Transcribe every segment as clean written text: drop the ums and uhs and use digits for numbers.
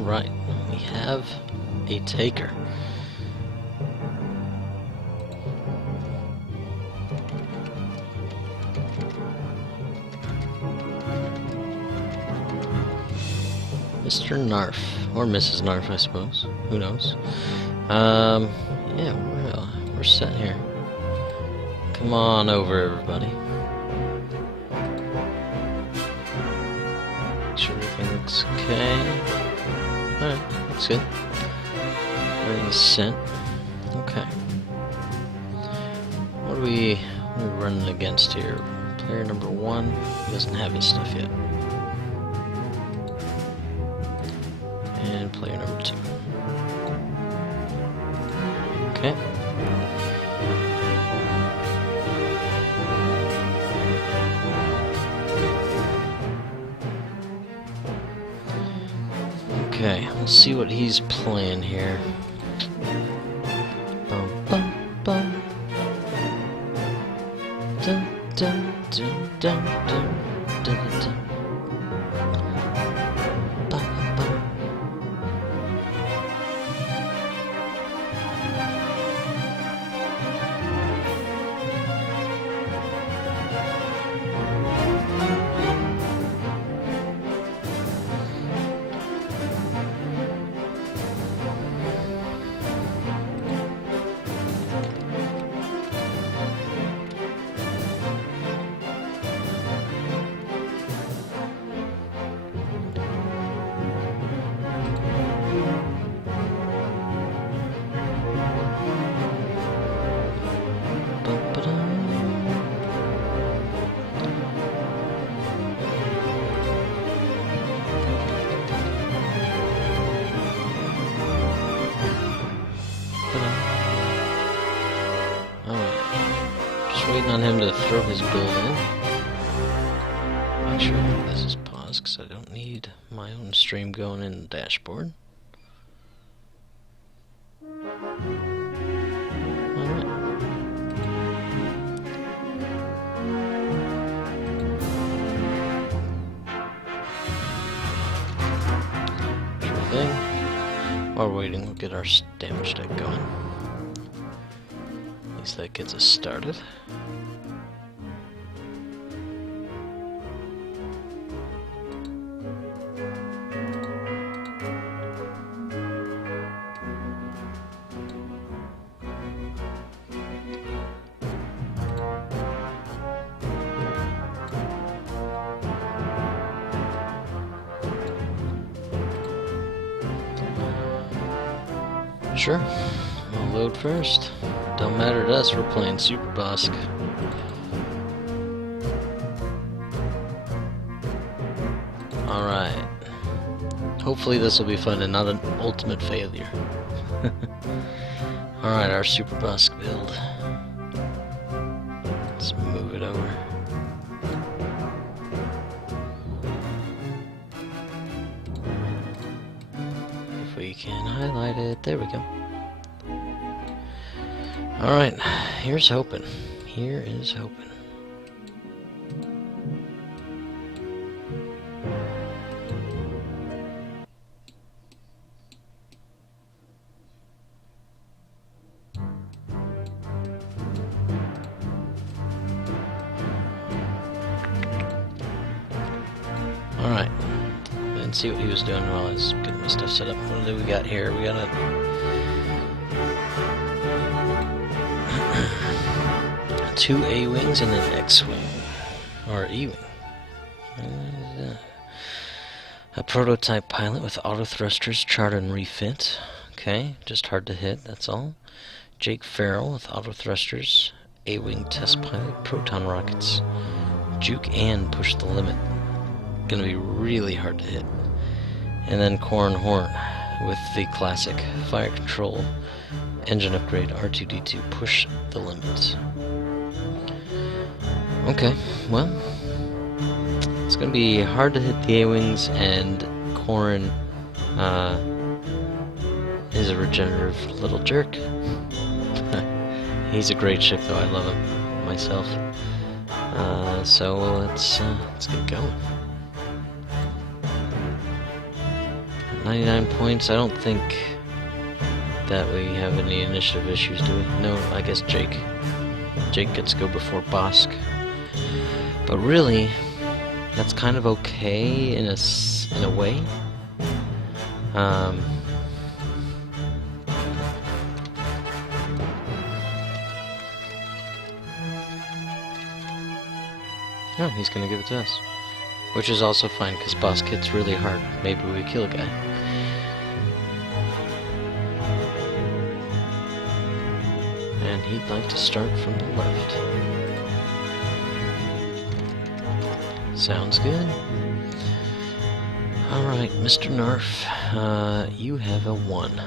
Alright, we have a taker. Mr. Knarf, or Mrs. Knarf, I suppose. Who knows? Yeah, we're set here. Come on over, everybody. Make sure everything looks okay. Alright, looks good. Everything's set. Okay. What are we running against here? Player number 1 doesn't have his stuff yet. And player number 2. Okay. Okay, we'll see what he's playing here. Bum, bum, bum. Dun, dun, dun, dun, dun, dun, dun. Waiting on him to throw his build in. Make sure this is paused because I don't need my own stream going in the dashboard. Alright. Sure thing. While we're waiting, we'll get our damage deck going. At least that gets us started. Sure, we'll load first. Don't matter to us, we're playing Super Bossk. Alright. Hopefully this will be fun and not an ultimate failure. Alright, our Super Bossk build. Let's move it over. If we can highlight it, there we go. Alright, here's hoping. Here is hoping. Alright, let's see what he was doing while I was getting my stuff set up. What do we got here? We got a 2 A-wings and an X-wing, or E-wing. A prototype pilot with Autothrusters, Chardaan Refit. Okay, just hard to hit, that's all. Jake Farrell with Autothrusters, A-wing test pilot, Proton rockets. Juke and Push the Limit. Gonna be really hard to hit. And then Corran with the classic fire control, engine upgrade, R2-D2, Push the Limit. Okay, well, it's going to be hard to hit the A-wings, and Corran is a regenerative little jerk. He's a great ship, though. I love him myself. So let's get going. 99 points. I don't think that we have any initiative issues, do we? No, I guess Jake. Jake gets to go before Bossk. But really, that's kind of okay in a way. No, he's gonna give it to us. Which is also fine, because Bossk hits really hard. Maybe we kill a guy. And he'd like to start from the left. Sounds good. Alright, Mr. Knarf, you have a 1.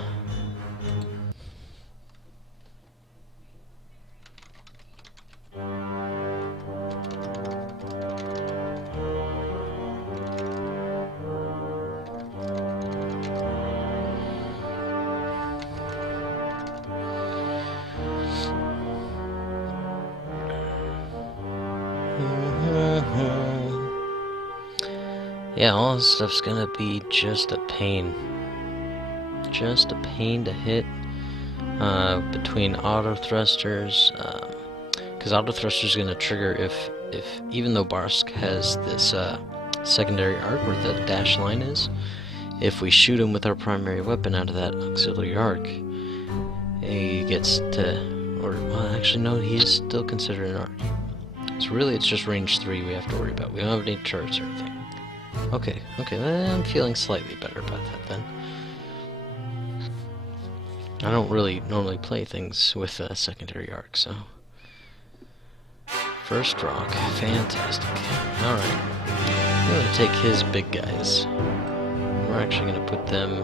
Yeah, all this stuff's gonna be just a pain. Just a pain to hit between Autothrusters, because Autothrusters gonna trigger if even though Bossk has this secondary arc where the dash line is, if we shoot him with our primary weapon out of that auxiliary arc, he gets to, or well, actually no, he is still considered an arc. So really, it's just range 3 we have to worry about. We don't have any turrets or anything. Okay, I'm feeling slightly better about that then. I don't really normally play things with a secondary arc, so... First rock, fantastic. Alright, I'm going to take his big guys. We're actually going to put them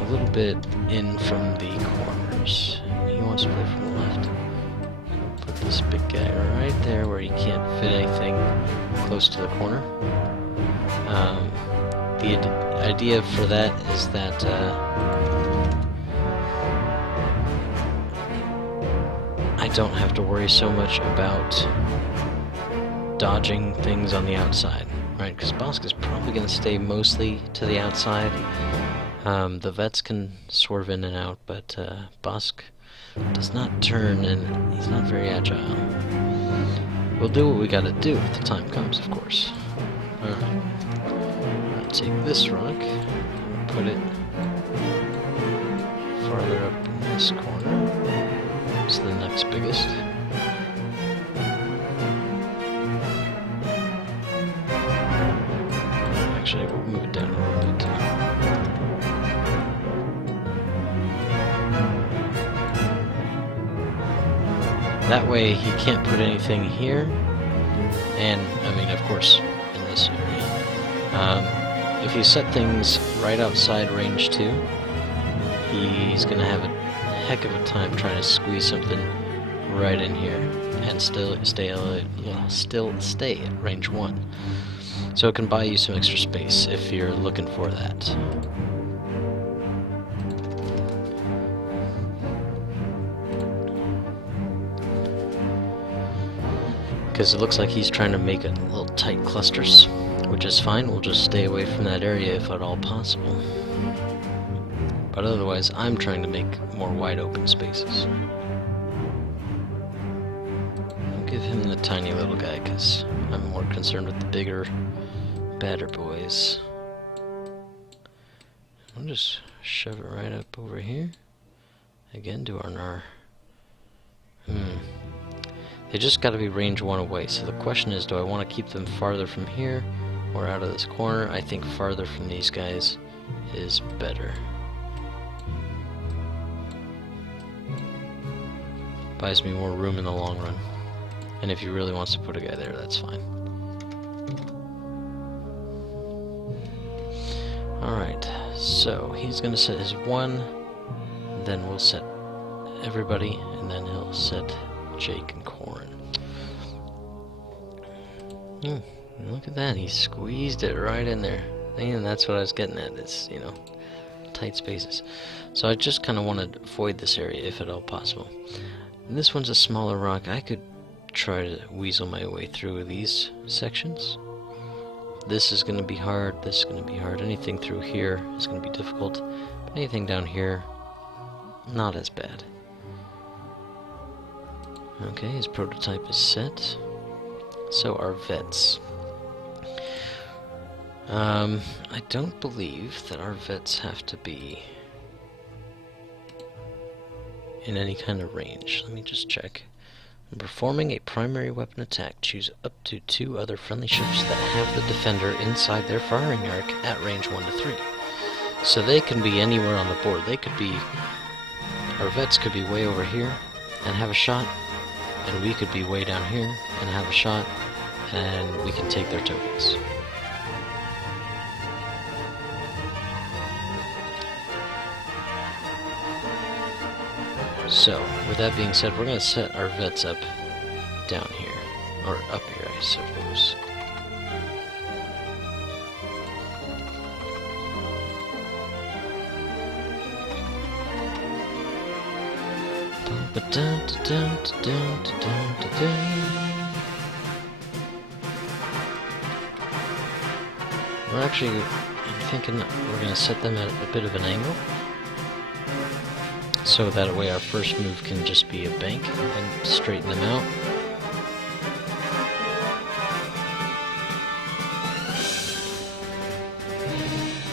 a little bit in from the corners. He wants to play from the left. Put this big guy right there where he can't fit anything close to the corner. The idea for that is that I don't have to worry so much about dodging things on the outside, right? Because Bossk is probably going to stay mostly to the outside. The vets can swerve in and out, but Bossk does not turn, and he's not very agile. We'll do what we gotta do if the time comes, of course. Alright. I'm gonna take this rock, put it farther up in this corner. It's the next biggest. Actually, we'll move it down a little bit too. That way he can't put anything here, and, I mean, of course, in this area. If you set things right outside range 2, he's going to have a heck of a time trying to squeeze something right in here, and still stay at range 1. So it can buy you some extra space if you're looking for that. Because it looks like he's trying to make it little tight clusters, which is fine. We'll just stay away from that area if at all possible. But otherwise, I'm trying to make more wide open spaces. I'll give him the tiny little guy, because I'm more concerned with the bigger, badder boys. I'll just shove it right up over here. Again, to our Gnar. They just gotta be range 1 away, so the question is, do I want to keep them farther from here, or out of this corner? I think farther from these guys is better. Buys me more room in the long run. And if he really wants to put a guy there, that's fine. Alright, so he's gonna set his 1, then we'll set everybody, and then he'll set Jake and Corran. Look at that, he squeezed it right in there. And that's what I was getting at, it's, you know, tight spaces. So I just kind of want to avoid this area if at all possible. And this one's a smaller rock. I could try to weasel my way through these sections. This is going to be hard, this is going to be hard. Anything through here is going to be difficult. But anything down here, not as bad. Okay, his prototype is set. So are vets. I don't believe that our vets have to be in any kind of range. Let me just check. When performing a primary weapon attack, choose up to 2 other friendly ships that have the defender inside their firing arc at range 1 to 3. So they can be anywhere on the board. They could be... Our vets could be way over here and have a shot, and we could be way down here and have a shot, and we can take their tokens. So, with that being said, we're going to set our vets up down here. Or up here, I suppose. We're actually thinking that we're going to set them at a bit of an angle. So that way our first move can just be a bank and straighten them out.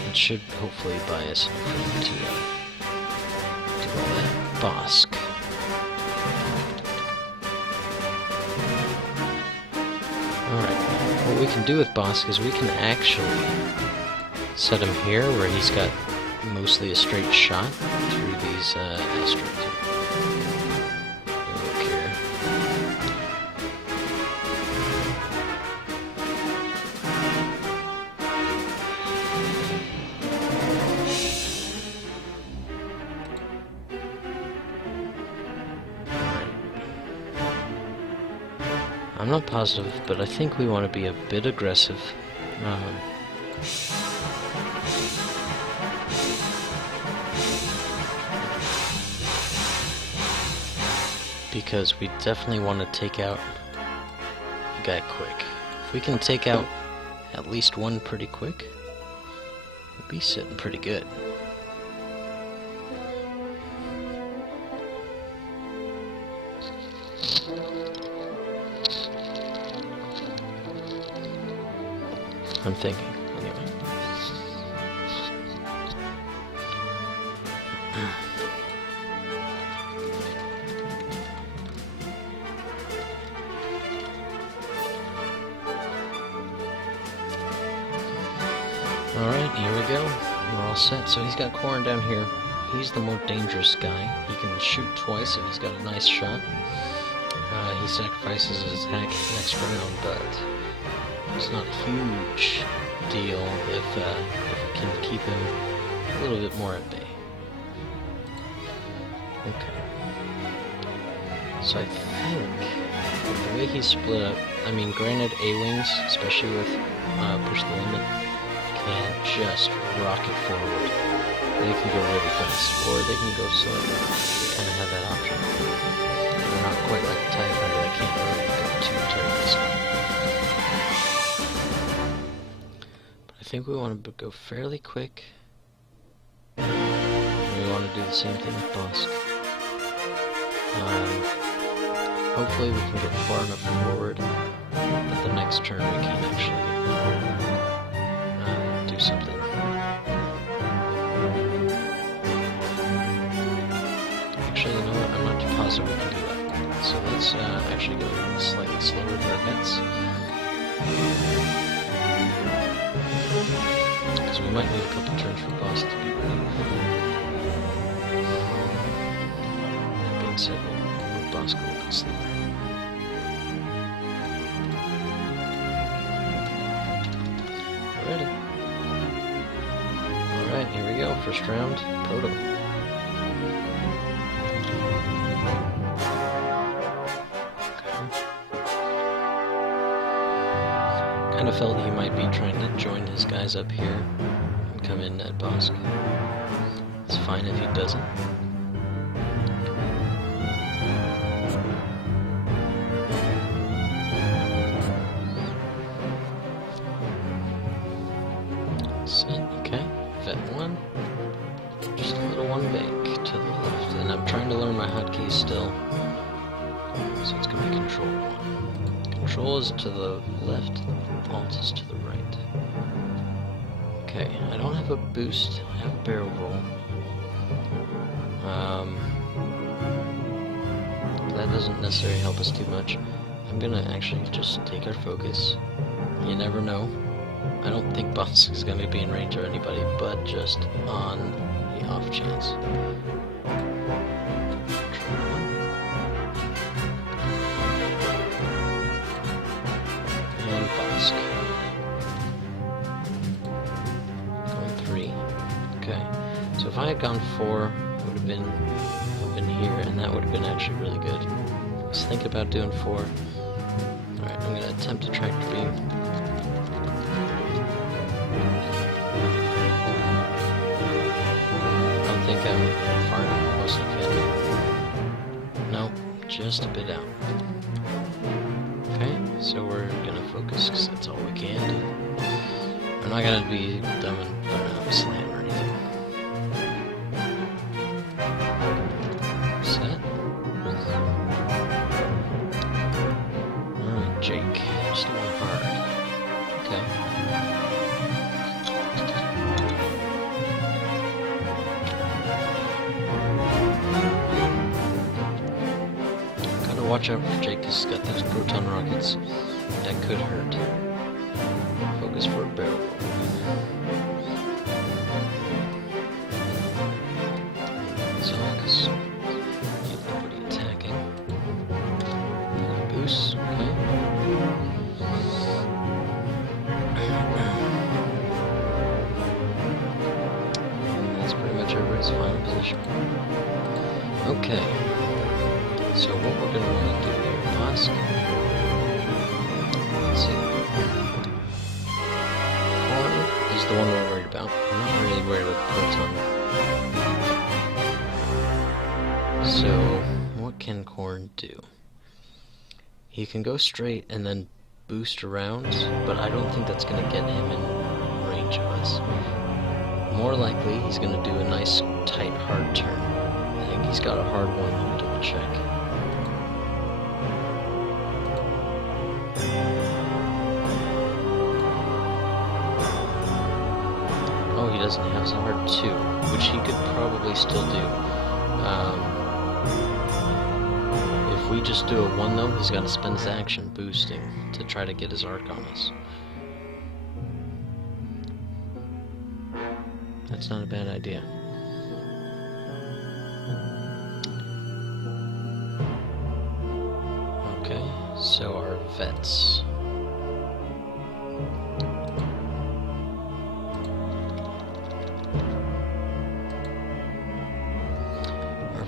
It should hopefully buy us enough to do all that. Bossk. Alright, what we can do with Bossk is we can actually set him here where he's got mostly a straight shot through these asteroids. Look here. I'm not positive, but I think we want to be a bit aggressive. Because we definitely want to take out a guy quick. If we can take out at least one pretty quick, we'll be sitting pretty good. I'm thinking, anyway. Alright, here we go. We're all set. So he's got Corran down here. He's the more dangerous guy. He can shoot twice if he's got a nice shot. He sacrifices his hack next round, but it's not a huge deal if we can keep him a little bit more at bay. Okay. So I think the way he's split up, I mean, granted, A-Wings, especially with Push the Limit, can just rocket forward. They can go really fast, or they can go slow. They kind of have that option. They're not quite like the TIE Fighter, they can't really go too terribly slow. But I think we want to go fairly quick. And we want to do the same thing with Bossk. Hopefully we can get far enough forward that the next turn we can actually do something. Actually, you know what? I'm not too positive we can do that. So let's actually go slightly slower with our vets. Because we might need a couple turns for Bossk to be ready. That being said, we'll Bossk a little bit slower. Ready. Alright, here we go. First round, Proton. Kind of felt he might be trying to join his guys up here and come in at Bossk. It's fine if he doesn't. trying to learn my hotkeys still. So it's going to be Control 1. Control is to the left, Alt is to the right. Okay, I don't have a boost, I have a barrel roll. That doesn't necessarily help us too much. I'm going to actually just take our focus. You never know. I don't think Bossk is going to be in range of anybody, but just on the off chance. And Bossk. Going 3. Okay. So if I had gone 4, it would have been up in here, and that would have been actually really good. I was thinking about doing 4. Alright, I'm going to attempt a tractor beam. I think I'm far enough close enough yet. Nope, just a bit out. Okay, so we're gonna focus because that's all we can do. We're not gonna be dumb and burnout slam or anything. Set. Alright, Jake. Just one hard. Okay. Watch out for Jake, because he's got those Proton rockets. That could hurt. Focus for a barrel. Zuckuss. Nobody attacking. Boost, okay. That's pretty much everybody's final position. Okay. So what we're going to want to do here, Bossk. Let's see. Corran is the one we're worried about. I'm not really worried about Proton. So, what can Corran do? He can go straight and then boost around, but I don't think that's going to get him in range of us. More likely, he's going to do a nice, tight, hard turn. I think he's got a hard one. Let me double check. He doesn't have some hard 2, which he could probably still do. If we just do a 1 though, he's got to spend his action boosting to try to get his arc on us. That's not a bad idea. Okay, so our vets.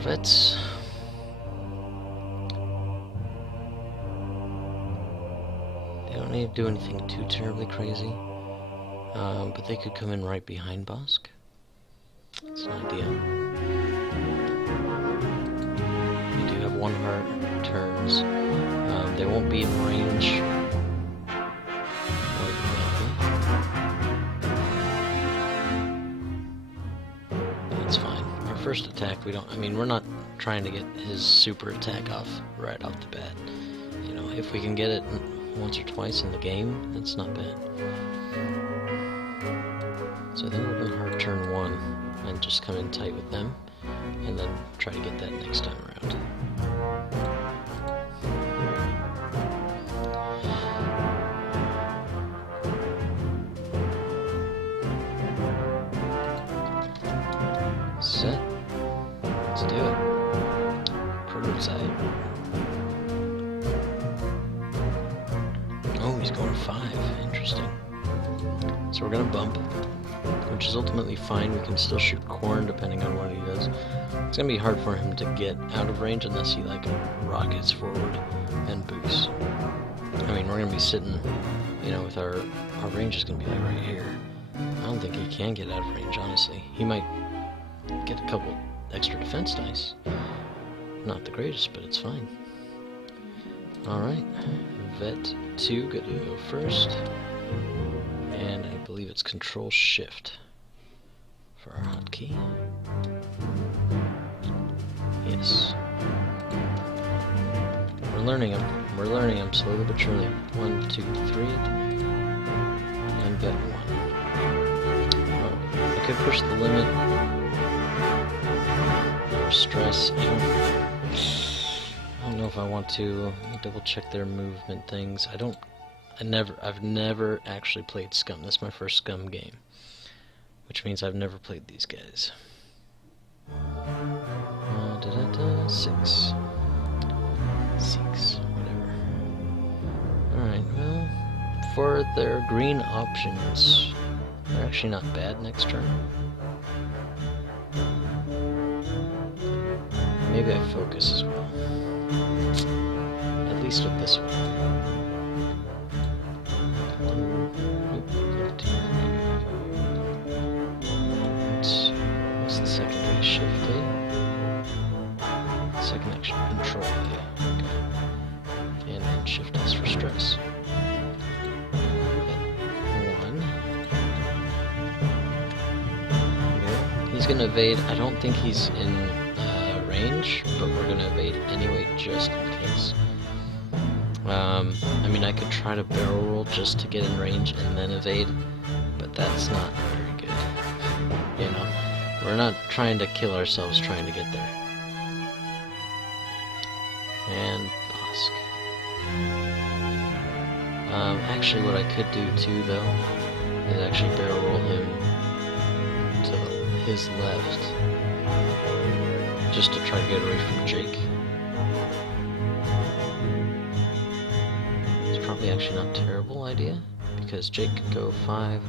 Vets. They don't need to do anything too terribly crazy, but they could come in right behind Bossk. That's an idea. We do have 1 hard turns. They won't be in range. First attack, we don't, I mean, we're not trying to get his super attack off right off the bat. You know, if we can get it once or twice in the game, that's not bad. So I think we're going to hard turn 1 and just come in tight with them, and then try to get that next time around. Set. Let's do it. Prototype. Oh, he's going 5. Interesting. So we're going to bump, which is ultimately fine. We can still shoot Corran depending on what he does. It's going to be hard for him to get out of range unless he, like, rockets forward and boosts. I mean, we're going to be sitting, you know, with our range is going to be, like, right here. I don't think he can get out of range, honestly. He might get a couple extra defense dice. Not the greatest, but it's fine. Alright, Vet 2 going to go first. And I believe it's Control-Shift for our hotkey. Yes. learning them. We're learning them slowly but surely. 1, 2, 3. And get 1. Oh, I could push the limit. Or stress. I don't know if I want to. Let me double check their movement things. I've never actually played Scum. This is my first Scum game. Which means I've never played these guys. 6. 6, whatever. Alright, well, for their green options, they're actually not bad next turn. Maybe I focus as well. At least with this one. What's the secondary shift A? Second action, control A. Okay. And then shift S for stress. Okay. 1. Okay. He's gonna evade. I don't think he's in range, but we're gonna evade anyway, just in case. I mean, I could try to barrel roll just to get in range and then evade, but that's not very good. You know, we're not trying to kill ourselves trying to get there. And Bossk. Actually, what I could do too, though, is actually barrel roll him to his left, just to try to get away from Jake. It's probably actually not a terrible idea, because Jake could go 5.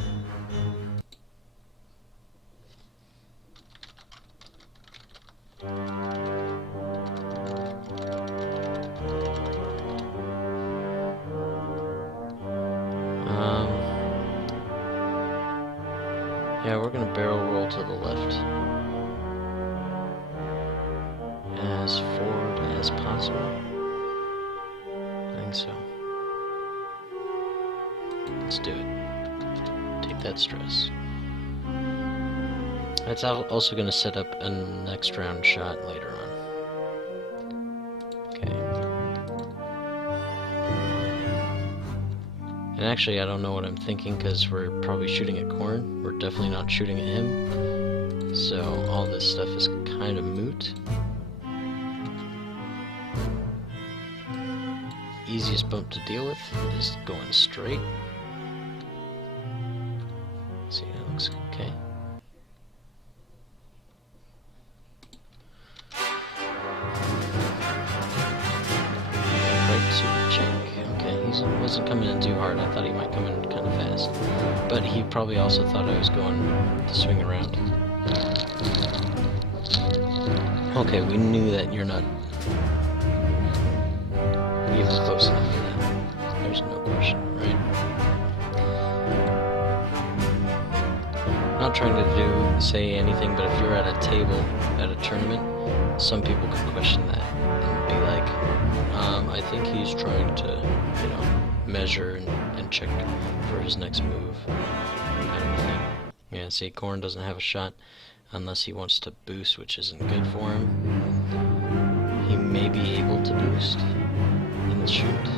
Yeah, we're gonna barrel roll to the left. As forward as possible. I think so. Let's do it. Take that stress. It's also going to set up a next round shot later on. Okay. And actually, I don't know what I'm thinking because we're probably shooting at Corran. We're definitely not shooting at him. So all this stuff is kind of moot. Easiest bump to deal with is going straight. See, that looks okay. Right to the check. Okay, he wasn't coming in too hard. I thought he might come in kind of fast. But he probably also thought I was going to swing around. Okay, we knew that you're not even close enough for that. There's no question, right? I'm not trying to say anything, but if you're at a table at a tournament, some people could question that and be like, I think he's trying to, you know, measure and check for his next move, kind of thing. Yeah, see, Corran doesn't have a shot unless he wants to boost, which isn't good for him. He may be able to boost in the shoot,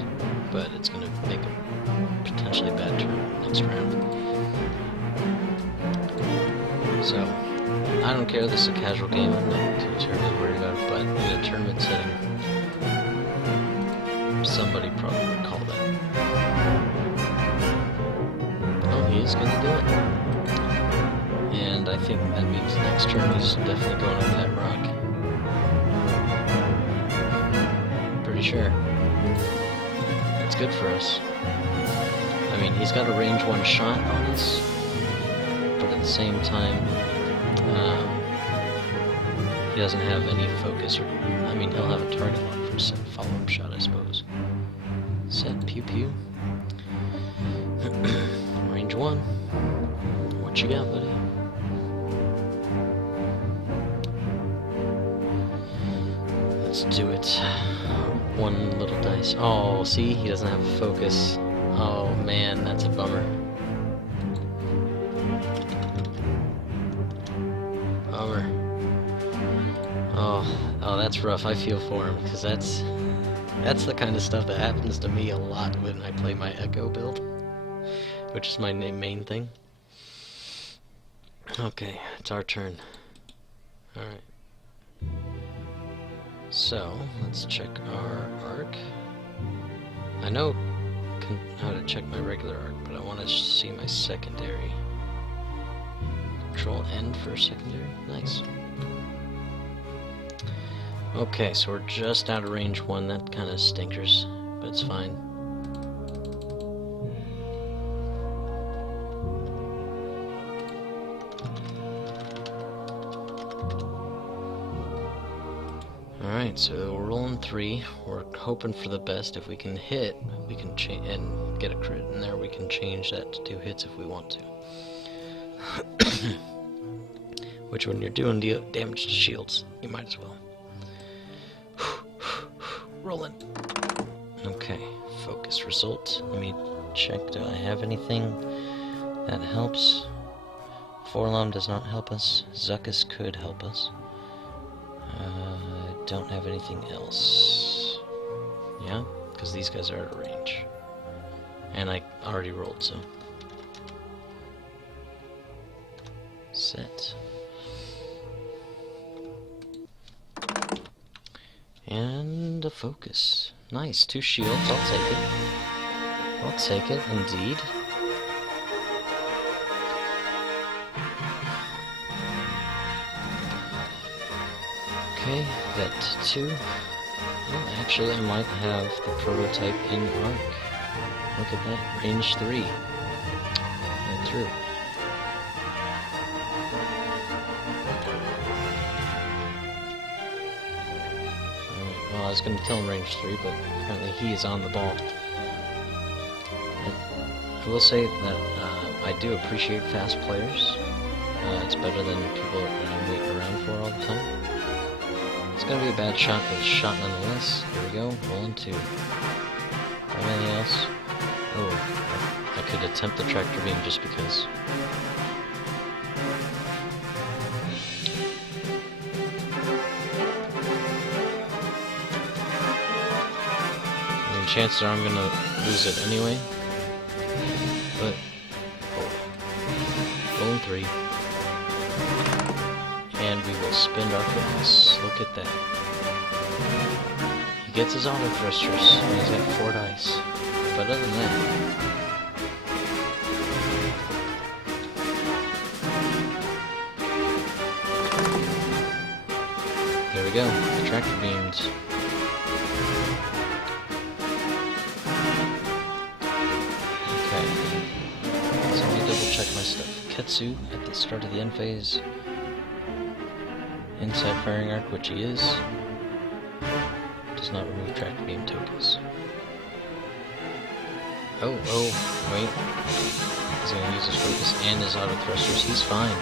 but it's going to make a potentially bad turn next round. So, I don't care, this is a casual game, I'm not too terribly worried about it, but in a tournament setting, somebody probably would call that. Oh, he is going to do it. And I think that means next turn he's definitely going over that rock. Pretty sure. That's good for us. I mean, he's got a range 1 shot on us, but at the same time, he doesn't have any focus, or, I mean, he'll have a target lock for set follow-up shot, I suppose. Set, pew pew. Range 1. What you got, buddy? Let's do it. 1 little dice. Oh, see? He doesn't have a focus. Oh, man, that's a bummer. Bummer. Oh, that's rough. I feel for him, because that's That's the kind of stuff that happens to me a lot when I play my Echo build, which is my main thing. Okay, it's our turn. Alright. So, let's check our arc. I know how to check my regular arc, but I want to see my secondary. Control N for secondary? Nice. Okay, so we're just out of range 1. That kind of stinkers, but it's fine. Alright, so we're rolling 3. We're hoping for the best. If we can hit, we can change and get a crit in there. We can change that to 2 hits if we want to. Which, when you're doing damage to shields, you might as well. Rolling. Okay, focus result. Let me check. Do I have anything that helps? Forlom does not help us. Zuckuss could help us. Don't have anything else. Yeah, because these guys are out of range. And I already rolled, so. Set. And a focus. Nice, 2 shields, I'll take it. I'll take it, indeed. Okay, vet 2. Oh, actually, I might have the prototype in arc. Look at that, range 3. Right through. Alright, well, I was going to tell him range 3, but apparently he is on the ball. I will say that I do appreciate fast players. It's better than people that I'm waiting around for all the time. It's gonna be a bad shot, but it's a shot nonetheless. Here we go, rolling 2. Anything else? Oh, I could attempt the tractor beam just because. I mean, chances are I'm gonna lose it anyway. But, oh. Rolling 3. And we will spend our focus. Look at that. He gets his Autothrusters, and he's got 4 dice. But other than that... There we go, the tractor beams. Okay. So let me double check my stuff. Ketsu at the start of the end phase. Inside firing arc, which he is, does not remove tractor beam tokens. Oh, wait. He's going to use his focus and his Autothrusters. He's fine.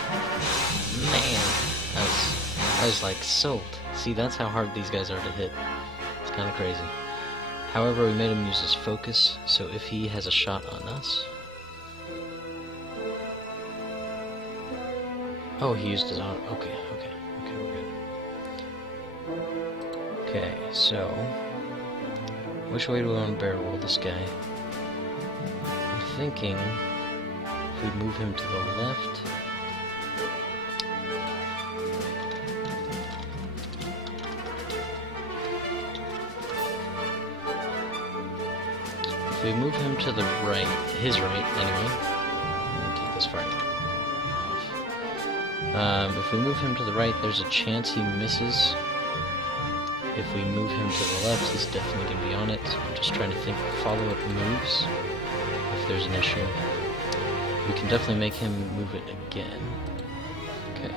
Man, I was like sold. See, that's how hard these guys are to hit. It's kind of crazy. However, we made him use his focus, so if he has a shot on us... Oh, he used his auto... Okay, we're good. Okay, so... which way do we want to barrel roll this guy? I'm thinking... if we move him to the left... if we move him to the right, his right, anyway... I'm gonna take this far off. If we move him to the right, there's a chance he misses. If we move him to the left, he's definitely going to be on it. I'm just trying to think of follow-up moves, if there's an issue. We can definitely make him move it again. Okay.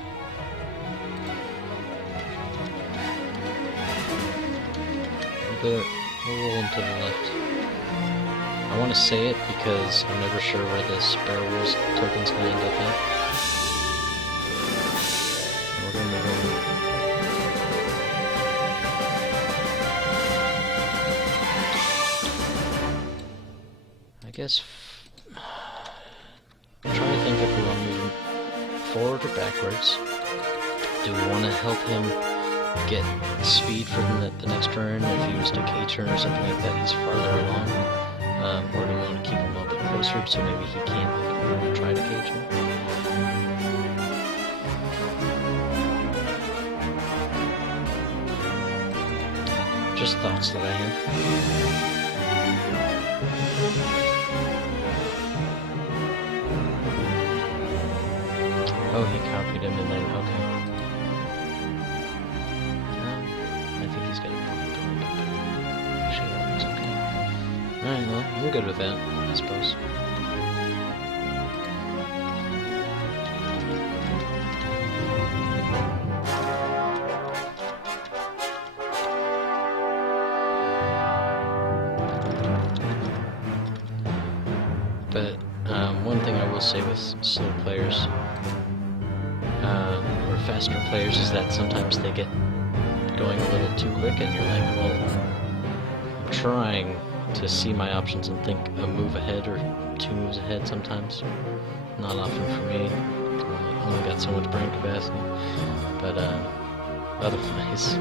We'll roll him to the left. I want to say it because I'm never sure where this barrel rolls token's going to end up at. We're going to move him. I guess I'm trying to think if we want to move him forward or backwards. Do we want to help him get speed for the next turn. If he was to K-turn or something like that, he's farther along. Or do we want to keep him a little bit closer so maybe he can't even try to K-turn? Just thoughts that I have. Oh, he copied him and then, okay. I think he's gonna pop him. Actually, that looks okay. Alright, well, I'm good with that, I suppose. But one thing I will say with slow players, or faster players, is that sometimes they get going a little too quick, and you're like, well, I'm trying to see my options and think a move ahead or 2 moves ahead sometimes. Not often for me. I only got so much brain capacity. But otherwise,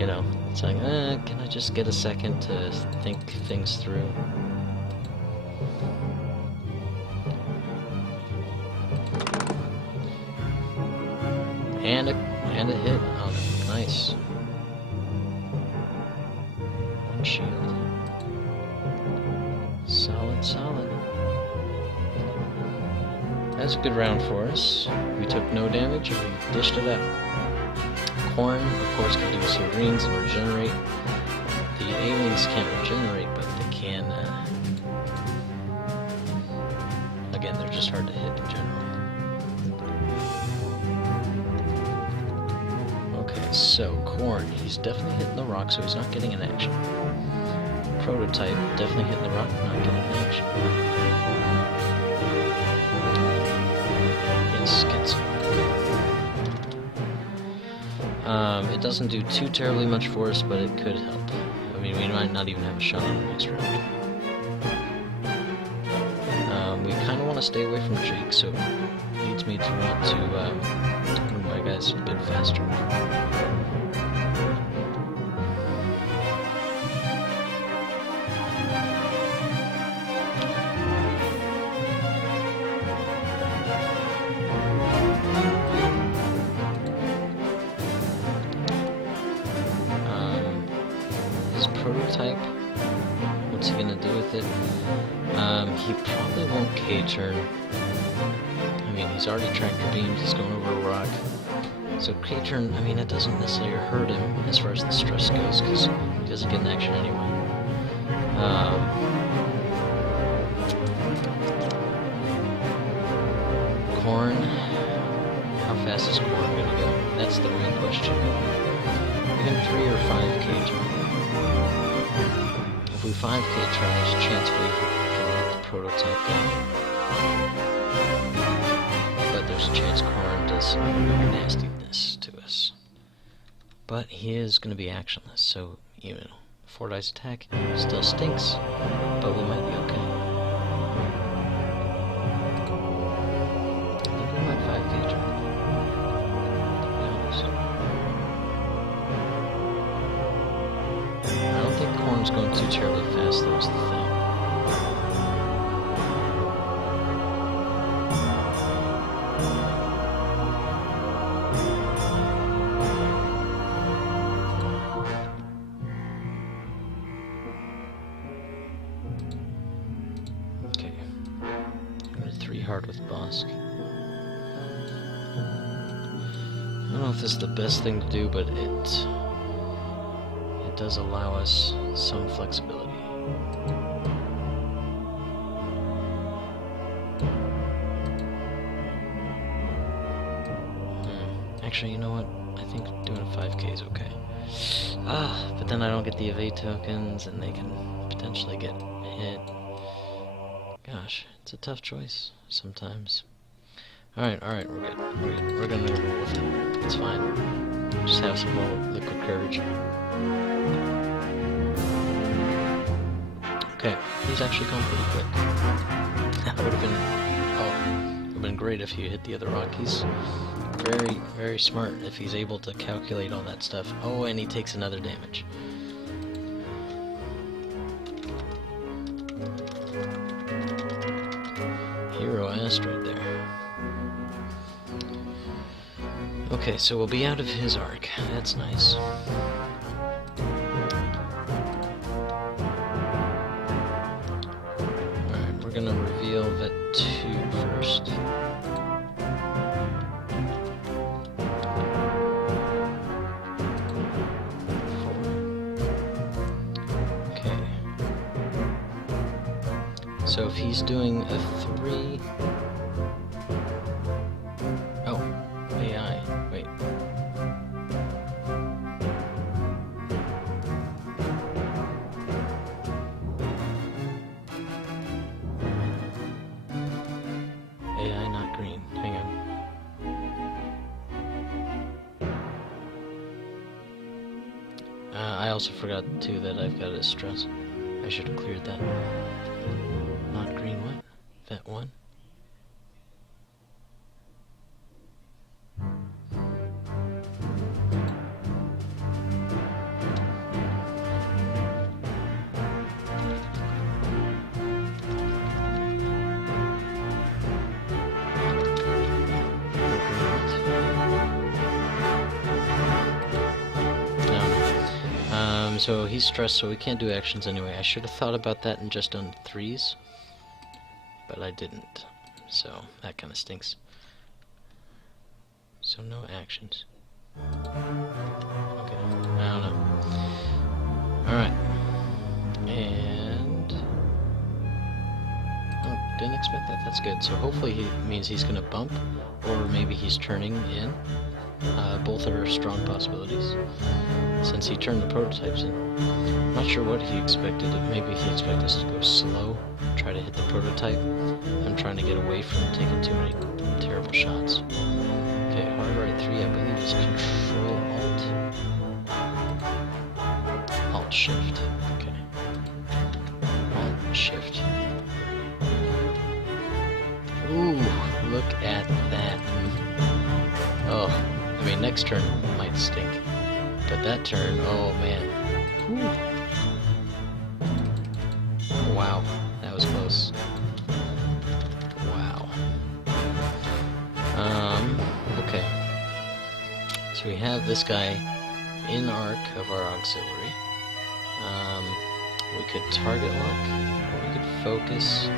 you know, it's like, can I just get a second to think things through? And a hit. Oh, nice. One shield. Solid, solid. That's a good round for us. We took no damage and we dished it out. Corran, of course, can do some greens and regenerate. The A-wings can't regenerate, but they can. Again, they're just hard to hit in general. So, Corran, he's definitely hitting the rock, so he's not getting an action. Prototype, definitely hitting the rock, not getting an action. Yes, Ketsu. It doesn't do too terribly much for us, but it could help. I mean, we might not even have a shot on the next round. We kind of want to stay away from Juke, so it leads me to want to move my guys a bit faster. Prototype, what's he gonna do with it? He probably won't K-turn. I mean, he's already tractor beamed, he's going over a rock. So K-turn, I mean, it doesn't necessarily hurt him as far as the stress goes, because he doesn't get an action anyway. Corran, how fast is Corran gonna go? That's the real question. We can 3 or 5 K-turn. If we 5K turn, there's a chance we can let the prototype down. But there's a chance Corran does some nastiness to us. But he is going to be actionless, so, you know, 4 dice attack still stinks, but we might be okay. I think we might 5K turn, to be honest. I don't think Corran's going too terribly fast, though, is the thing. Okay. I'm going to 3 hard with Bossk. I don't know if this is the best thing to do, but it does allow us some flexibility. Actually, you know what? I think doing a 5K is okay. But then I don't get the evade tokens, and they can potentially get hit. Gosh, it's a tough choice sometimes. Alright, we're good. We're gonna roll with it. It's fine. Just have some more liquid courage. Okay, he's actually going pretty quick. That would have been great if he hit the other rock. He's very, very smart if he's able to calculate all that stuff. Oh, and he takes another damage. Hero asteroid there. Okay, so we'll be out of his arc. That's nice. Alright, we're gonna reveal Vet 2 first. So if he's doing a 3... Oh, AI, wait. AI not green, hang on. I also forgot too that I've got a stress. I should have cleared that. Not green what? Vet 1? So he's stressed, so we can't do actions anyway. I should have thought about that and just done 3s. But I didn't, so that kind of stinks. So no actions. Okay, I don't know. Alright. And... oh, didn't expect that. That's good. So hopefully he means he's going to bump, or maybe he's turning in. Both are strong possibilities, since he turned the prototypes in. I'm not sure what he expected. Maybe he expected us to go slow, try to hit the prototype. I'm trying to get away from taking too many terrible shots. Okay, hard right 3, I believe, is Control Alt Shift. Okay. Alt Shift. Ooh, look at that. Oh, I mean, next turn might stink. But that turn, oh man. Ooh. Wow, that was close. Wow. Okay. So we have this guy in arc of our auxiliary. We could target lock, or we could focus.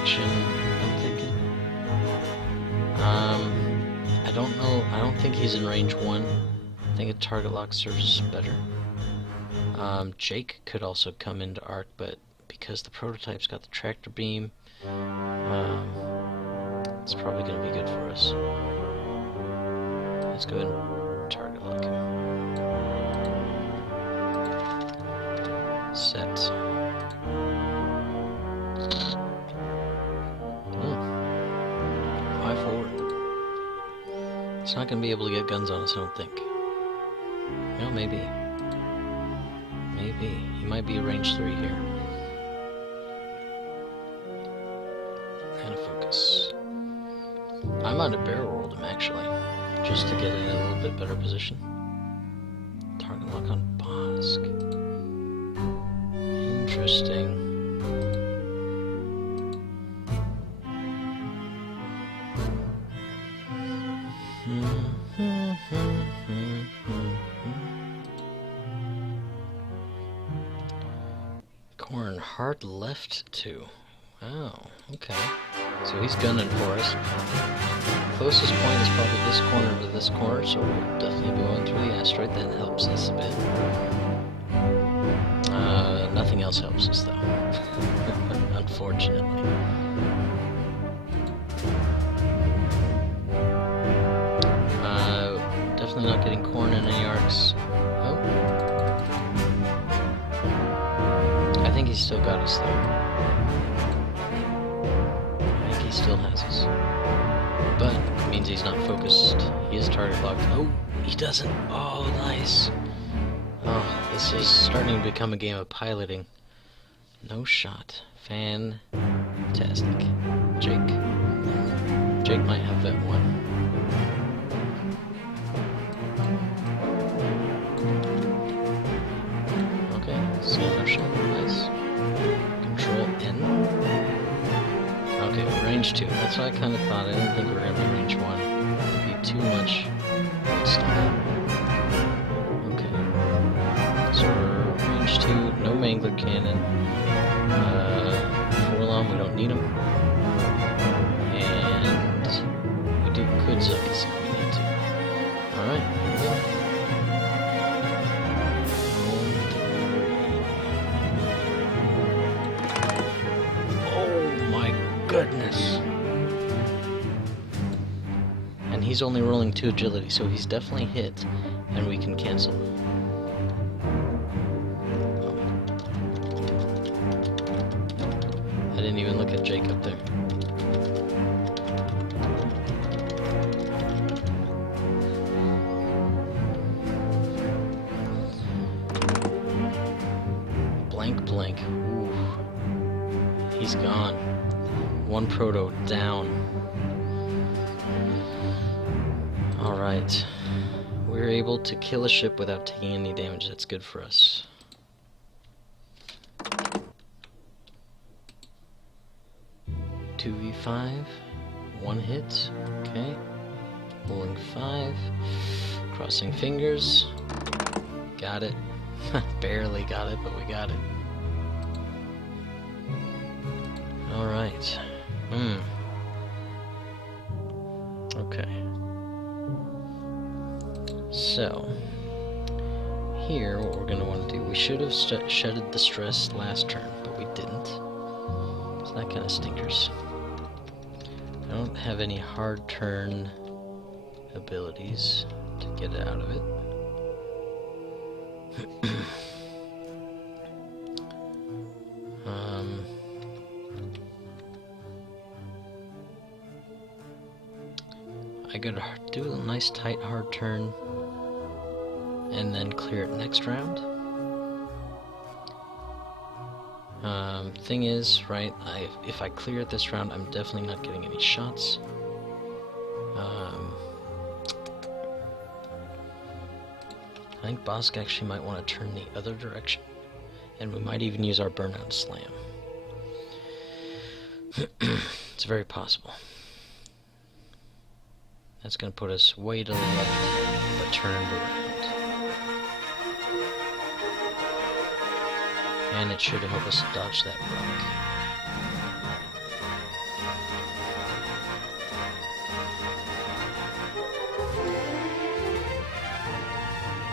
Action, I'm thinking. I don't know, I don't think he's in range 1. I think a target lock serves better. Jake could also come into arc, but because the prototype's got the tractor beam, it's probably going to be good for us. Let's go ahead and target lock him. Set. Fly forward. It's not going to be able to get guns on us, I don't think. No, maybe. Maybe. He might be a range 3 here. And a focus. I might have barrel rolled him, actually, just to get in a little bit better position. Target lock on Bossk. Interesting. Corran, hard left 2. Oh, okay. So he's gunning for us. Closest point is probably this corner to this corner, so we'll definitely be going through the asteroid. That helps us a bit. Nothing else helps us, though. Unfortunately. Definitely not getting Corran in any arcs. Oh. I think he's still got us, though. I think he still has us. But it means he's not focused. He is target locked. Oh, he doesn't. Oh, nice. Oh, this is starting to become a game of piloting. No shot. Fantastic. Jake. Jake might have that one. Okay, so no shot. Nice. Control N. Okay, range 2. That's what I kind of thought. I didn't think we were going to be range 1. It'd be too much stuff. Okay. So we're range 2. No Mangler cannon. Forlom, we don't need them. And we could Zuckuss if we need to. Alright, here we go. Oh my goodness! And he's only rolling 2 agility, so he's definitely hit, and we can cancel. I didn't even look at Jake up there. Blank. Ooh. He's gone. 1 Proto down. Alright. We're able to kill a ship without taking any damage. That's good for us. Two v5. 1 hit. Okay. Rolling 5. Crossing fingers. Got it. Barely got it, but we got it. Alright. Okay. So, here, what we're going to want to do, we should have shedded the stress last turn, but we didn't. So that kind of stinkers. I don't have any hard turn abilities to get out of it. I gotta do a nice tight hard turn and then clear it next round. Thing is, right, if I clear it this round, I'm definitely not getting any shots. I think Bossk actually might want to turn the other direction, and we might even use our Burnout Slam. It's very possible. That's going to put us way to the left, but turned around. And it should help us dodge that rock.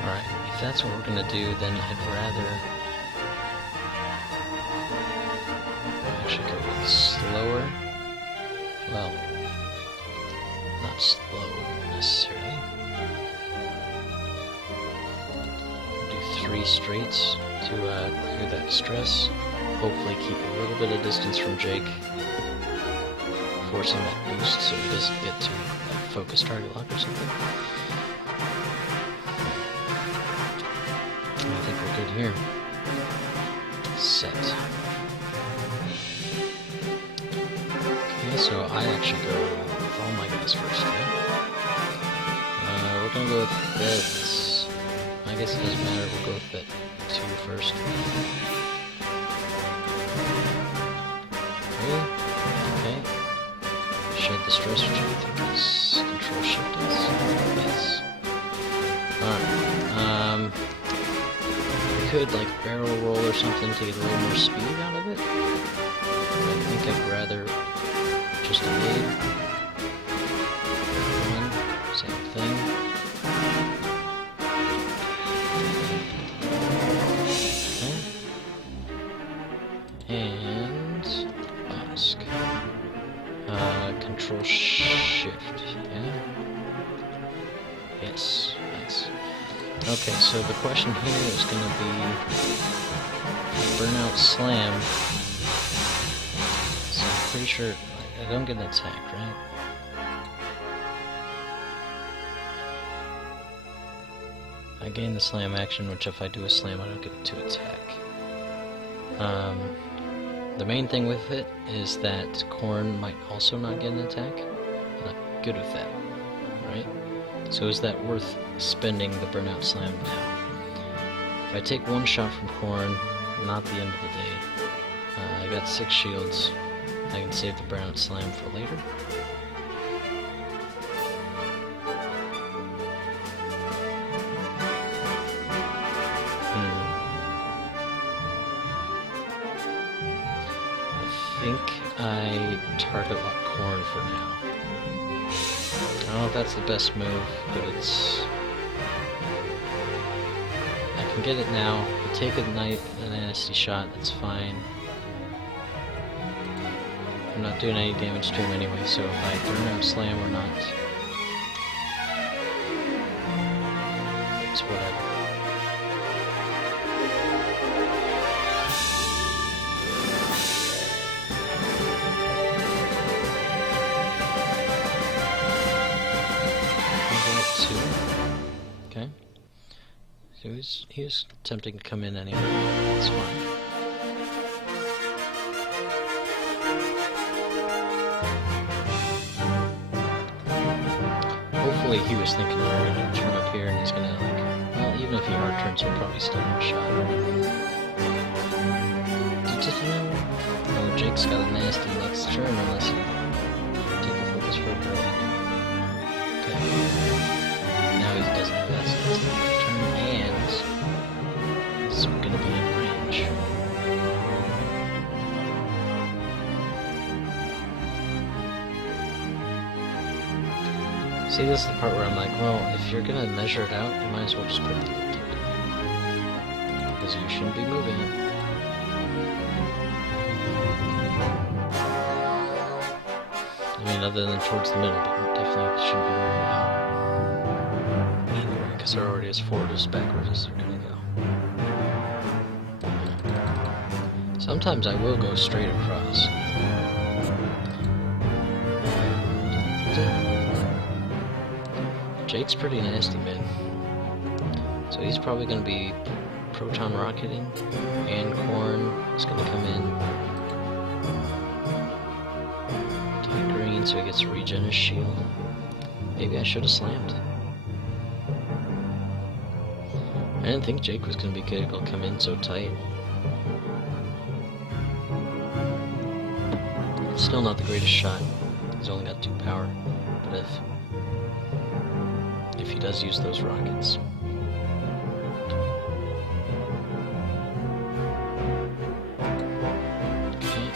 Alright, if that's what we're going to do, then I'd rather actually go with slower. Well, not slow necessarily. Do 3 straights to clear that stress. Hopefully keep a little bit of distance from Jake, forcing that boost so he doesn't get to like focus target lock or something. I think we're good here. Set. Okay, so I actually go with all my guys first, yeah? We're gonna go with beds. I guess it doesn't matter, we'll go with bet 2 first. Okay. Shed the stress, which I think is control shift is. Yes. Alright. We could like barrel roll or something to get a little more speed out of it. I think I'd rather just evade. Same thing. And Bossk. Control shift, yeah? Yes, nice. Okay, so the question here is going to be Burnout Slam. So I'm pretty sure I don't get an attack, right? I gain the slam action, which if I do a slam, I don't get to attack. The main thing with it is that Corran might also not get an attack. I'm not good with that, right? So is that worth spending the Burnout Slam now? If I take one shot from Corran, not the end of the day. I got 6 shields. I can save the Burnout Slam for later. I think I target lock Corran for now. I don't know if that's the best move, but it's... I can get it now. I take a nasty shot, that's fine. I'm not doing any damage to him anyway, so if I Burnout Slam or not, it's whatever. Okay. So he was attempting to come in anyway. That's fine. Hopefully he was thinking we were going to turn up here and he's going to, like, well, even if he hard turns, he'll probably still have a shot. Oh, Jake's got a nasty next turn unless he take a focus for a girl. Okay. Now he doesn't have that, so that's the turn, and he's going to be in range. See, this is the part where I'm like, well, if you're gonna measure it out, you might as well just put it in the token. Because you shouldn't be moving it. I mean, other than towards the middle, but definitely shouldn't be moving out. Anyway, because they're already as forward as backwards as they're gonna go. Sometimes I will go straight across. Jake's pretty nasty, man. So he's probably going to be Proton rocketing, and Corran is going to come in. Tie green so he gets regen his shield. Maybe I should have slammed. I didn't think Jake was going to be good. He'll come in so tight. Still not the greatest shot. He's only got 2 power. But if he does use those rockets. Okay,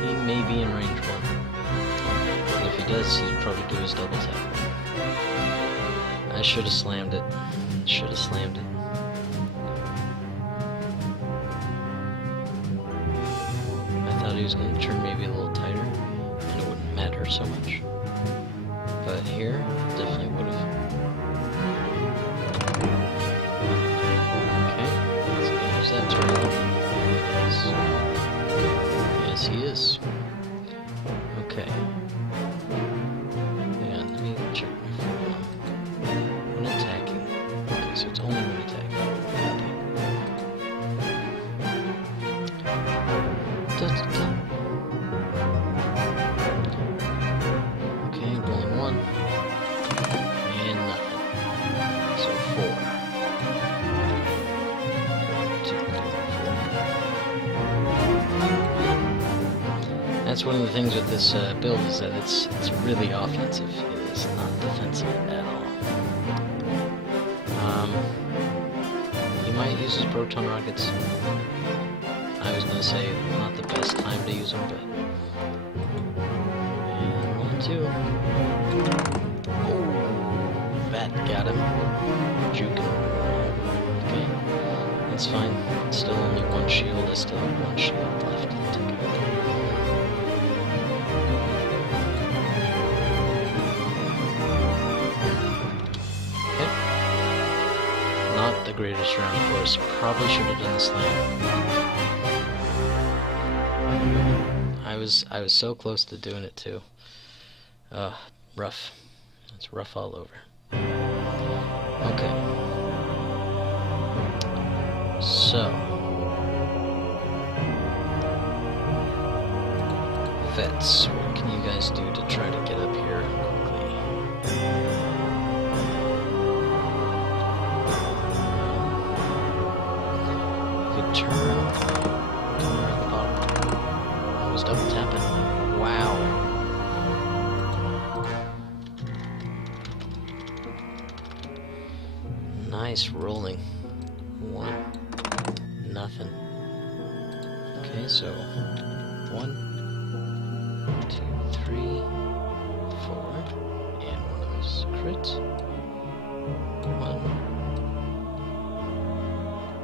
he may be in range 1. And if he does, he'd probably do his double tap. I should have slammed it. Should have slammed it. I thought he was going to turn maybe a little tighter, and it wouldn't matter so much. But here, definitely would have. That turn. Yes, he is. Okay. And let me check my phone. When attacking. Okay, so it's only when attacking. Okay, rolling 1. And nothing. So 4. That's one of the things with this build is that it's really offensive. It is not defensive at all. He might use his Proton rockets. I was going to say not the best time to use them, but... And 1, 2. Oh, that got him. Juke. Okay, that's fine. It's still only 1 shield. I still have 1 shield left to take out. Not the greatest round for us. Probably should have done the slam. I was so close to doing it too. Rough. It's rough all over. Okay. So Vets, what can you guys do to try to get up here quickly? You could turn around the bottom. I was double tapping. Wow. Nice rolling. 1, nothing. Okay, so 1, 2, 3, 4, and one of those crit. 1,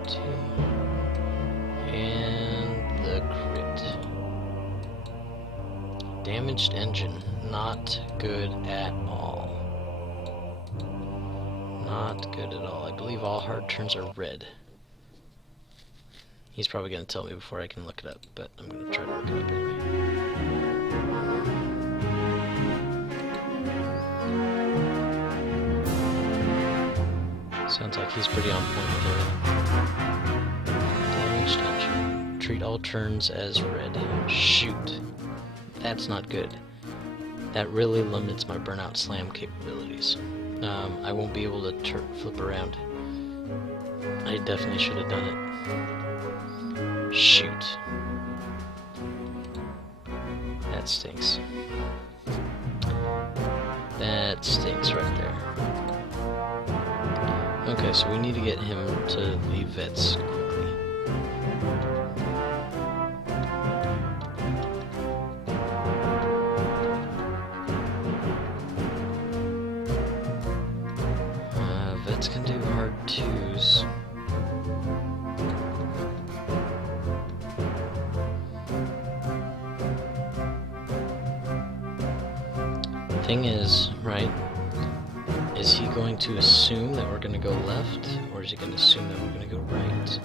2, and the crit. Damaged engine, not good at all. Not good at all. I believe all hard turns are red. He's probably going to tell me before I can look it up, but I'm going to try to look it up anyway. Sounds like he's pretty on point with everything. Damaged engine. Treat all turns as red. Shoot. That's not good. That really limits my burnout slam capabilities. I won't be able to flip around. I definitely should have done it. Shoot. That stinks. That stinks right there. Okay, so we need to get him to leave vets quickly. Vets can do hard twos. Thing is, right, is he going to assume that we're going to go left, or is he going to assume that we're going to go right?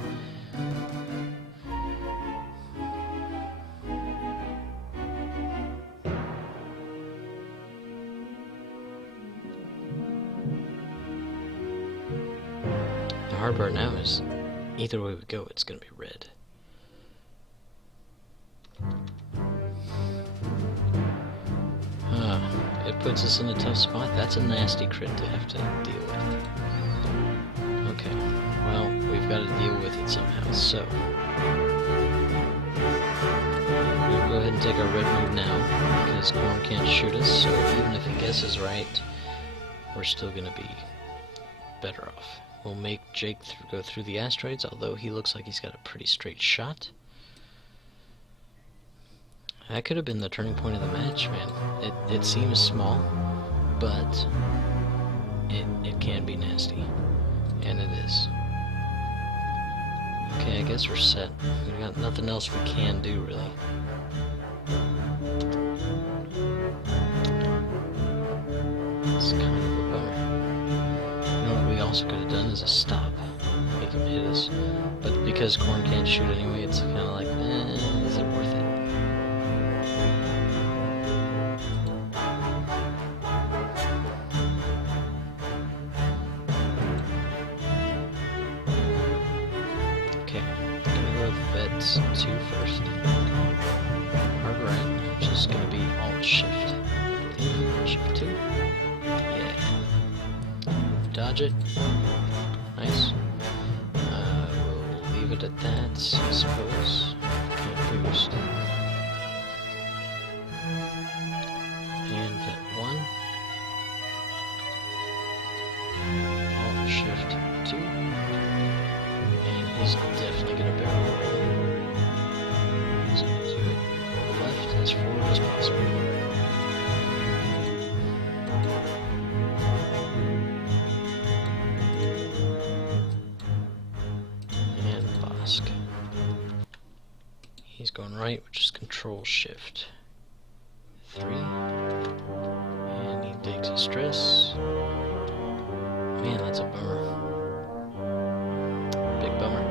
The hard part now is, either way we go, it's going to be red. It puts us in a tough spot. That's a nasty crit to have to deal with. Okay, well, we've got to deal with it somehow, so we'll go ahead and take our red move now, because Corran can't shoot us, so even if he guesses right, we're still going to be better off. We'll make Jake go through the asteroids, although he looks like he's got a pretty straight shot. That could have been the turning point of the match, man. It seems small, but it can be nasty. And it is. Okay, I guess we're set. We got nothing else we can do, really. It's kind of a bummer. You know what we also could have done is a stop. Make him hit us. But because Corran can't shoot anyway, it's kind of like, is it worth it? Vets 2 first. Hard right, which is going to be Alt Shift. Shift 2. Yeah. Dodge it. Nice. We'll leave it at that, I suppose. Can't boost. And Vet 1. Alt Shift 2. And he's definitely going to barrel roll. So do it left as forward as possible. And Bossk. He's going right, which is Control Shift 3. And he takes a stress. Man, that's a bummer. Big bummer.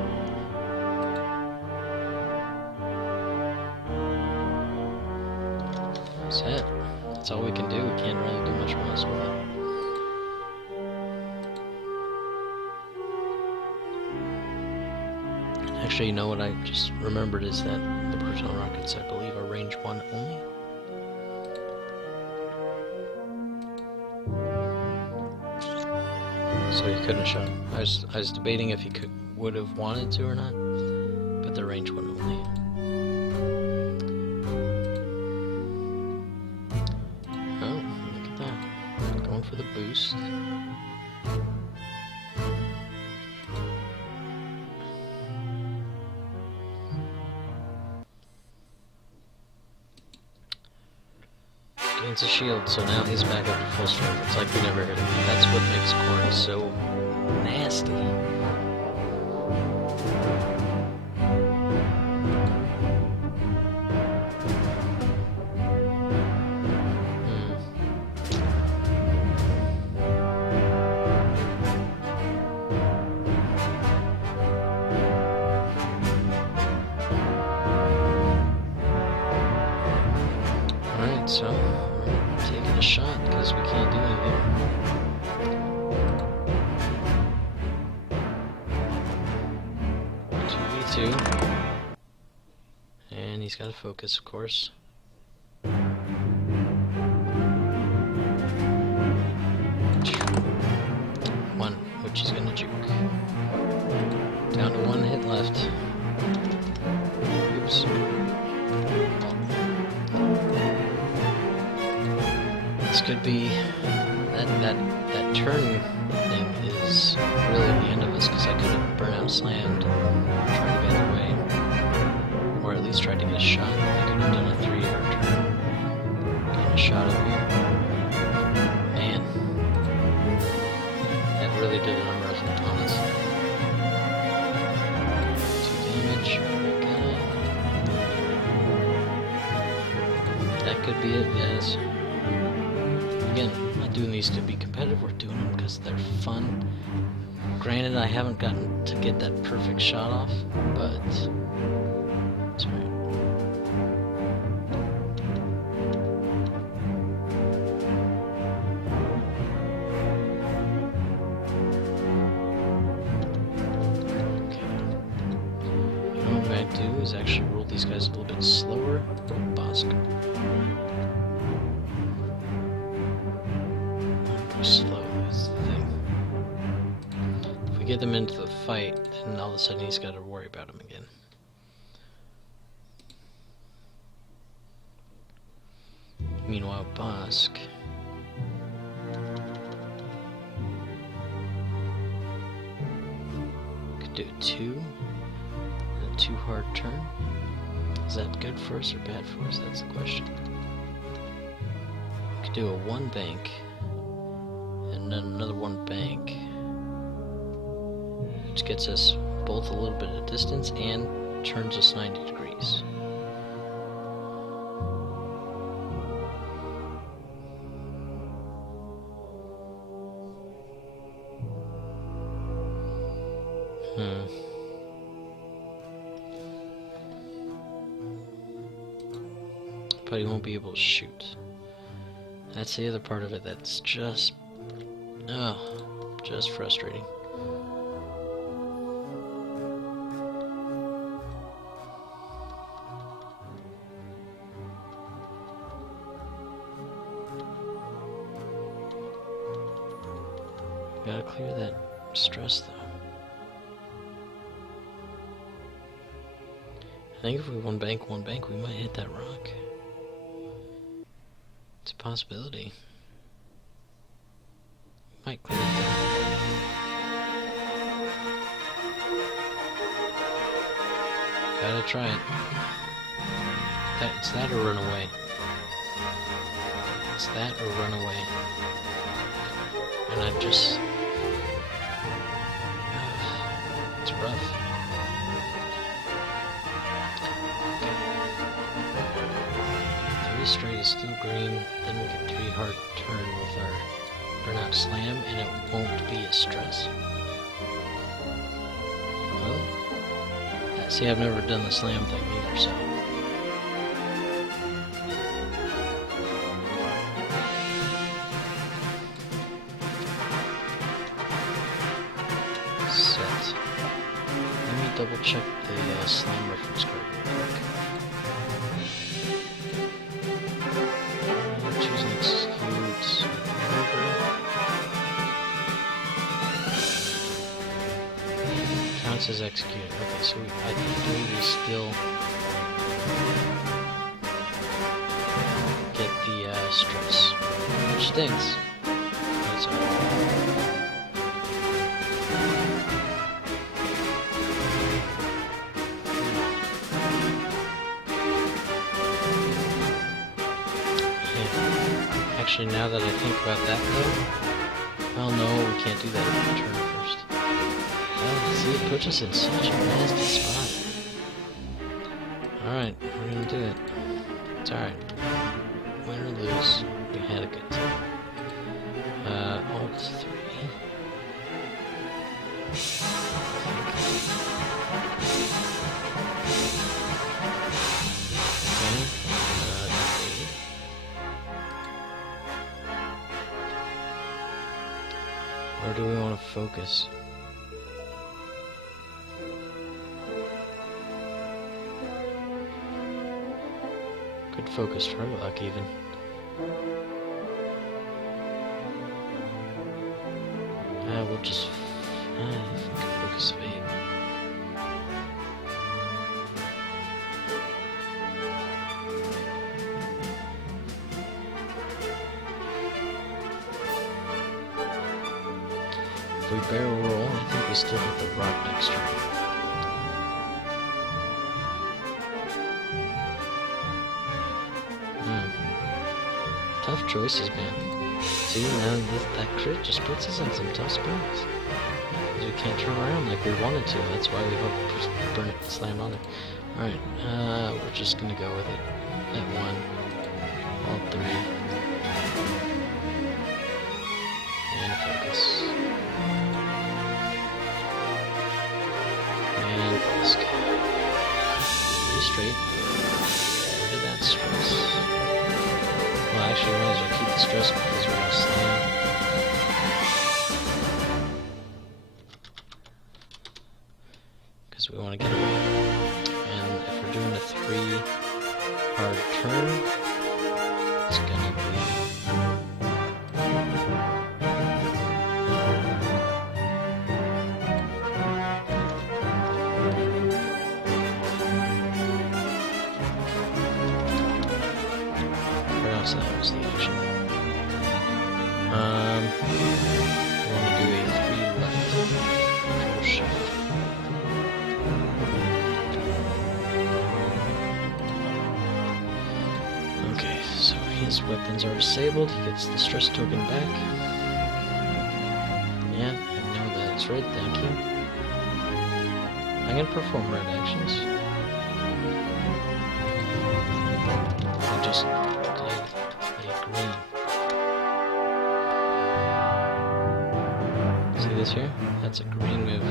That's it. That's all we can do. We can't really do much else with it. Actually, you know what I just remembered is that the Proton rockets, I believe, are range 1 only. so he couldn't shot. I was debating if he would have wanted to or not, but the range wouldn't let me. Oh, look at that. Going for the boost. Gains a shield, so now he's back up to full strength. It's like we never hit him. That's what makes Corran so nasty. Alright, so we're taking a shot because we can't do anything. 2v2. And he's got to focus, of course. One, which he's gonna juke. Down to one hit left. Oops. This could be that turn thing is really the end of us, because I could have burnout slammed, tried to get away, or at least tried to get a shot. I could have done a 3-yard turn, getting a shot over here. Man, that really did a number on us. 2 damage. God. That could be it, guys. Again, I'm not doing these to be competitive, we're doing them because they're fun. Granted, I haven't gotten to get that perfect shot off, but it's alright. Okay. You know what I'm going to do is actually roll these guys a little bit slower. Roll Bossk. Slow is the thing. If we get them into the fight, then all of a sudden he's got to worry about him again. Meanwhile, Bossk could do 2, and a 2-hard turn. Is that good for us or bad for us? That's the question. Could do a 1 bank. And then another 1 bank, which gets us both a little bit of distance and turns us 90 degrees. But he won't be able to shoot. That's the other part of it that's just frustrating. Gotta clear that stress, though. I think if we one bank, we might hit that rock. It's a possibility. Might clear it down. Gotta try it. It's that or run away. It's that or run away. And I'm just... it's rough. Okay. 3 straight is still green, then we get 3 hard turn with our Burnout slam, and it won't be a stress. Well, see, I've never done the slam thing either, so... set. Let me double check the slam reference card real quick. Choose and execute. says executed. Okay, so I think we still get the stress, which stinks. But it's alright. Actually, now that I think about that, though, well, no, we can't do that if we turn first. Well, see, it puts us in such a nasty spot. Alright, we're gonna do it. It's alright. Win or lose, we had a good time. Alt 3. Or do we want to focus? Could focus for luck even. We'll just focus fate. If we barrel roll, I think we still hit the rock next turn. Tough choices, man. See, now that crit just puts us in some tough spots. Because we can't turn around like we wanted to. That's why we hope burn it, slam on it. Alright, we're just gonna go with it. At 1. All 3. And focus. And Bossk. 3 straight. Where did that stress? Well, actually, we might as well keep the stress because we're going to slam. Because we want to get away. And if we're doing a 3 hard turn, it's going to be... So that was the action. We want to do a 3 left. Control shift. Okay, so his weapons are disabled. He gets the stress token back. Yeah, I know that's red, thank you. I'm gonna perform red actions. I just green. See this here? That's a green move.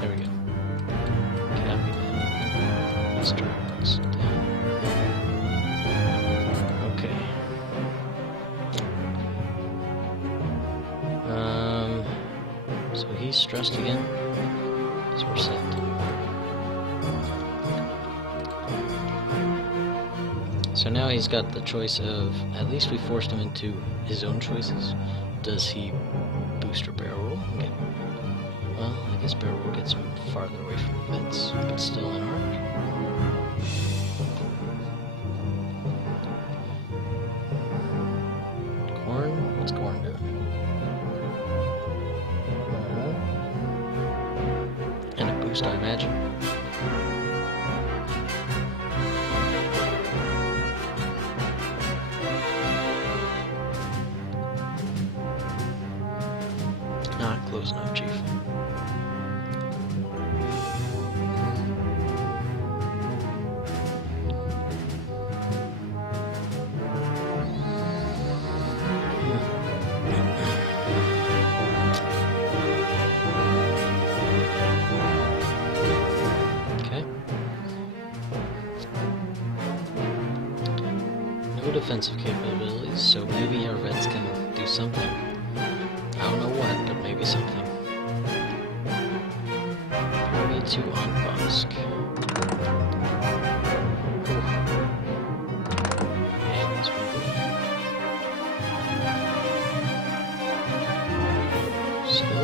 There we go. Copy that. Let's drag this down. Okay. So he's stressed again. So we're set. So now he's got the choice of, at least we forced him into his own choices. Does he boost or barrel roll? Okay. Well, I guess barrel roll gets him farther away from the vents, but still in arc. Corran? What's Corran doing? And a boost, I imagine. Not close enough, Chief. Okay. No defensive capabilities, so maybe our vets can do something. I don't know what, but maybe something. 42 on Bossk. And let's move it. Slow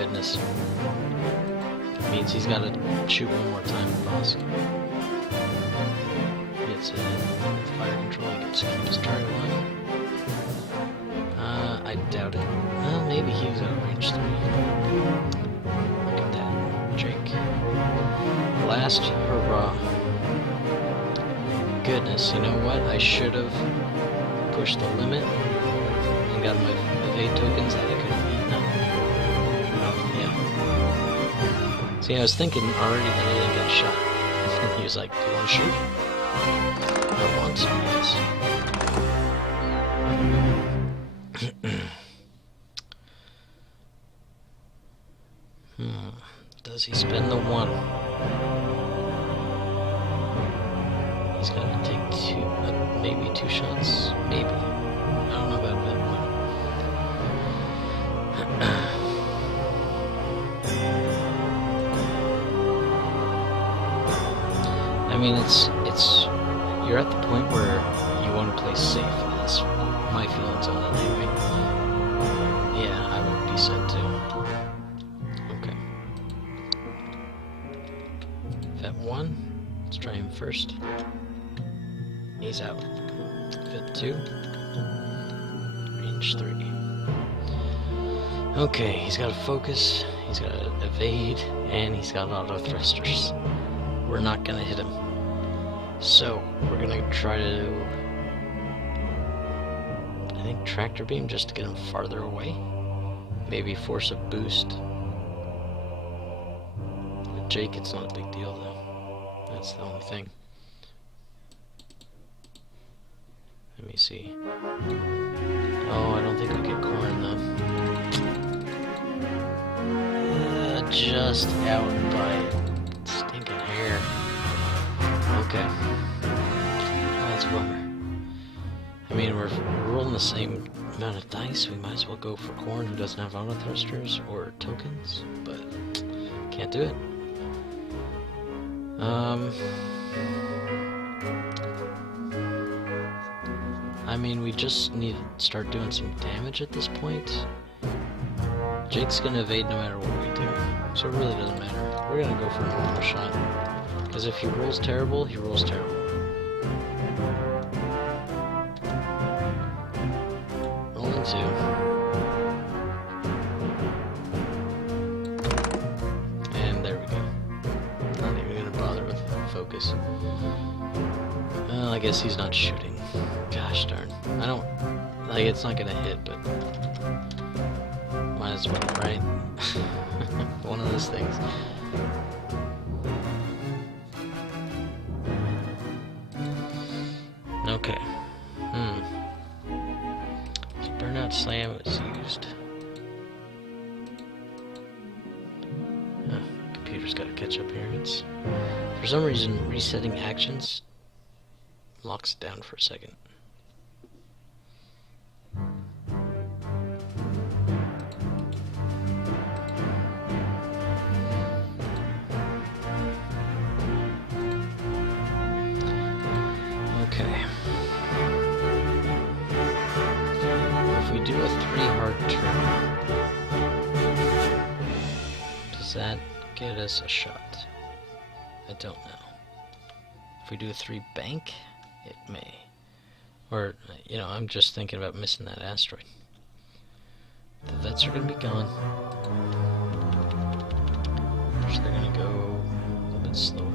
goodness. Means he's got to shoot one more time with Bossk. Gets fire control, he gets to keep his target line. I doubt it. Well, maybe he was out of range 3. Look at that, Jake. Last hurrah. Goodness, you know what? I should have pushed the limit and got my evade tokens that I could have eaten up. Yeah. See, I was thinking already that I didn't get a shot. He was like, do you want to shoot? I want to, yes. Does he spend the 1? He's got to take 2, maybe 2 shots. Maybe. I don't know about that one. I mean, you're at the point where you want to play safe. That's my feelings on it anyway. Yeah, I would be set too. Okay. Vet 1. Let's try him first. He's out. Vet 2. Range 3. Okay, he's got to focus, he's got to evade, and he's got Autothrusters. We're not going to hit him. So, we're going to try to, I think, Tractor Beam just to get him farther away. Maybe force a boost. With Jake, it's not a big deal, though. That's the only thing. Let me see. Oh, I don't think we get Corran, though. Just out by stinking hair. Okay. That's a bummer. I mean, we're rolling the same amount of dice. We might as well go for Corran, who doesn't have Autothrusters or tokens, but can't do it. I mean, we just need to start doing some damage at this point. Jake's gonna evade no matter what we do, so it really doesn't matter. We're gonna go for a normal shot, because if he rolls terrible, he rolls terrible. Rolling 2. And there we go. Not even gonna bother with focus. Well, I guess he's not shooting. Gosh darn. I don't... like, it's not gonna hit, but... might as well, right? One of those things. Okay. Burnout Slam is used. Computer's got to catch up here. It's, for some reason, resetting actions locks it down for a second. Okay. If we do a 3 hard turn, does that get us a shot? I don't know. If we do a 3 bank, it may. Or, you know, I'm just thinking about missing that asteroid. The vets are going to be gone. So they're going to go a little bit slower.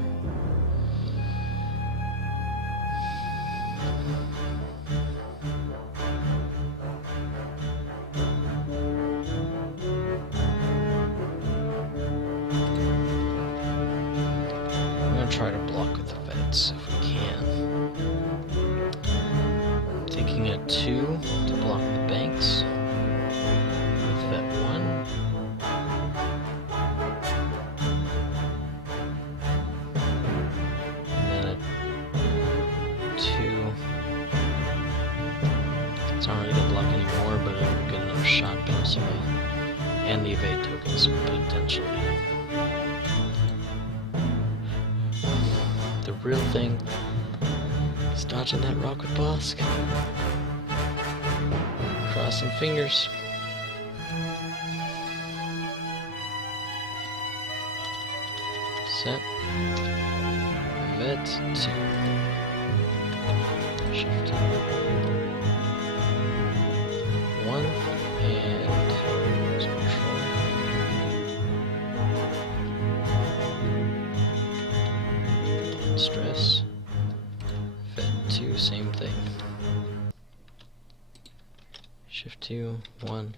Try to block with the vets if we can. Taking a 2 to block the banks with vet 1. And then a 2. It's not really going to block anymore, but it'll get another shot possibly. And the evade tokens potentially. The real thing is dodging that rock with Bossk. Crossing fingers. Set. Vet 2. Shift 1 and control. And stress. Vet 2, same thing. Shift 2, 1.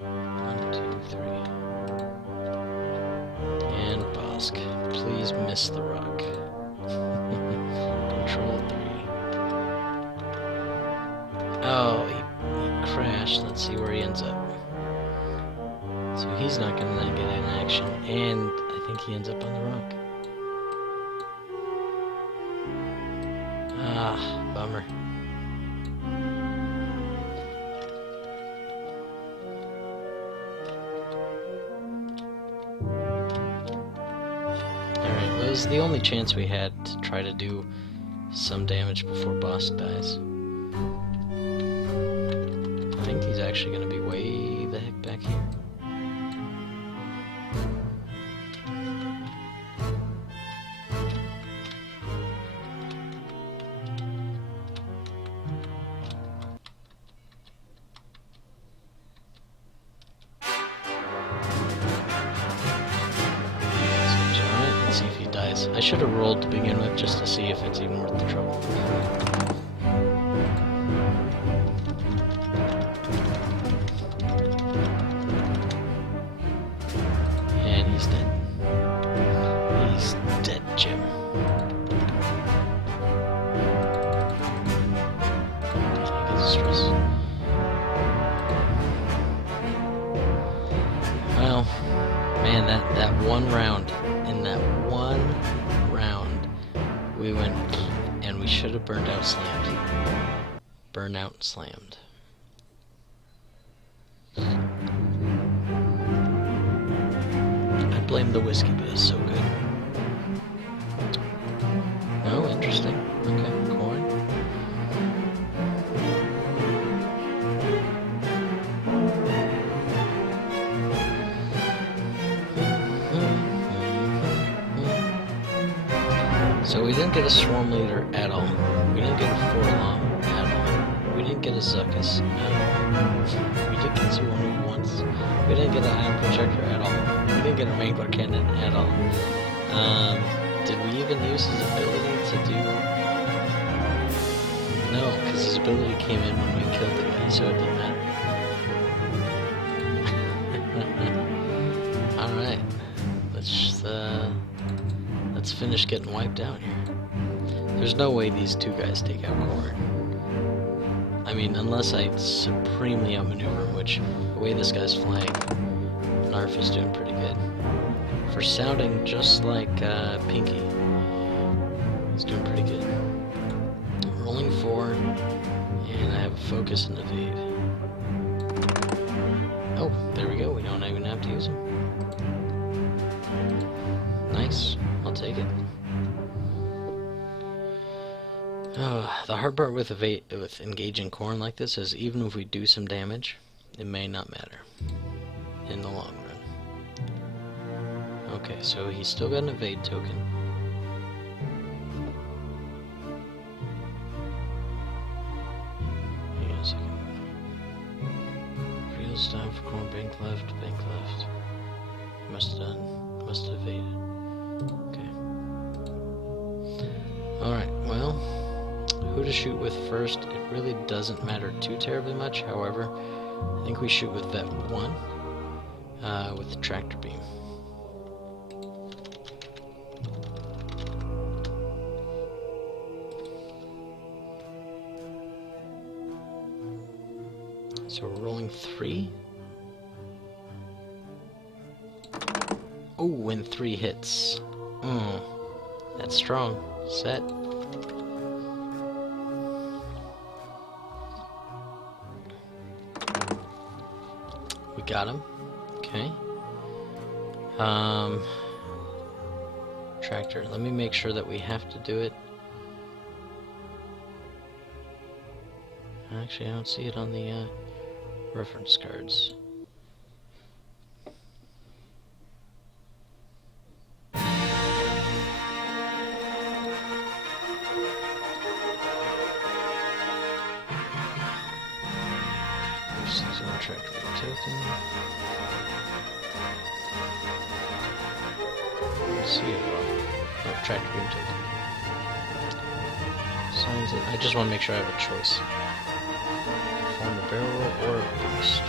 1, 2, 3. And Bossk. Please miss the rock. Control 3. Oh, he crashed. Let's see where he ends up. So he's not going to get in action. And I think he ends up on the rock. Ah, bummer. Alright, well, it was the only chance we had to try to do some damage before Bossk dies. I think he's actually going to be way the heck back here. Let's see if he dies. I should have rolled to begin with just to see if it's even worth the trouble. And he's dead. He's dead, Jim. He gets stress. Well, man, that one round. In that one round, we went and we should have burned out slammed. Burnout slammed. I blame the whiskey, but it's so good. Oh, interesting. Okay, corn. So we didn't get a Swarm Leader at all. We didn't get a Forlom at all. We didn't get a Zuckuss at all. We did Ketsu only once. We didn't get an Ion Projector at all. We didn't get a Mangler Cannon at all. Did we even use his ability to do... No, because his ability came in when we killed the guy, so it didn't matter. Alright. Let's finish getting wiped out here. There's no way these two guys take out Corran. I mean, unless I supremely outmaneuver him, which, the way this guy's flying, Knarf is doing pretty good. For sounding just like Pinky, he's doing pretty good. Rolling 4, and I have a focus and evade. Oh, there we go, we don't even have to use him. Nice. I'll take it. Oh, the hard part with engaging Corran like this is even if we do some damage, it may not matter in the long run. Okay, so he's still got an evade token. Hang on a second. Feels time for Corran. Bank left, bank left. Must have evaded. Okay. Alright, well, who to shoot with first, it really doesn't matter too terribly much. However, I think we shoot with Vet 1 with the Tractor Beam. So we're rolling 3. Oh, and 3 hits. That's strong. Set. We got him. Okay. Tractor. Let me make sure that we have to do it. Actually, I don't see it on the reference cards. see it at all. Oh, tractor beam token. Signs it. I just want to make sure I have a choice. Form a barrel roll or a boost.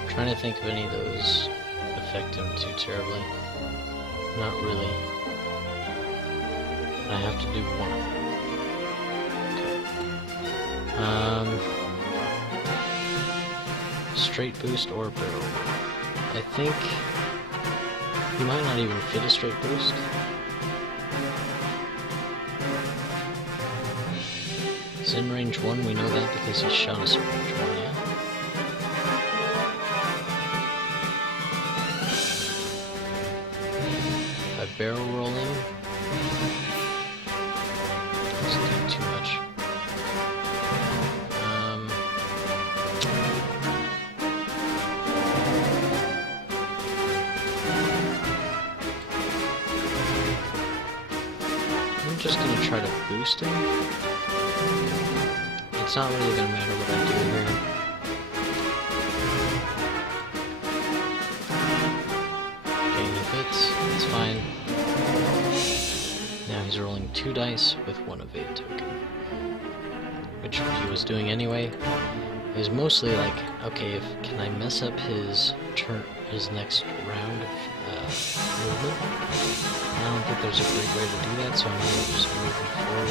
I'm trying to think of any of those affect him too terribly. Not really. I have to do one. Okay. Straight boost or barrel. I think he might not even fit a straight boost. He's in range 1, we know that because he shot us in range 1, yeah. By barrel rolling, it's doing too much. I'm just gonna try to boost him. It's not really gonna matter what I do here. Okay, he fits. It's fine. Now he's rolling 2 dice with 1 evade token, which he was doing anyway. It was mostly like, okay, can I mess up his next round of movement? I don't think there's a great way to do that, so I'm going to just move him forward.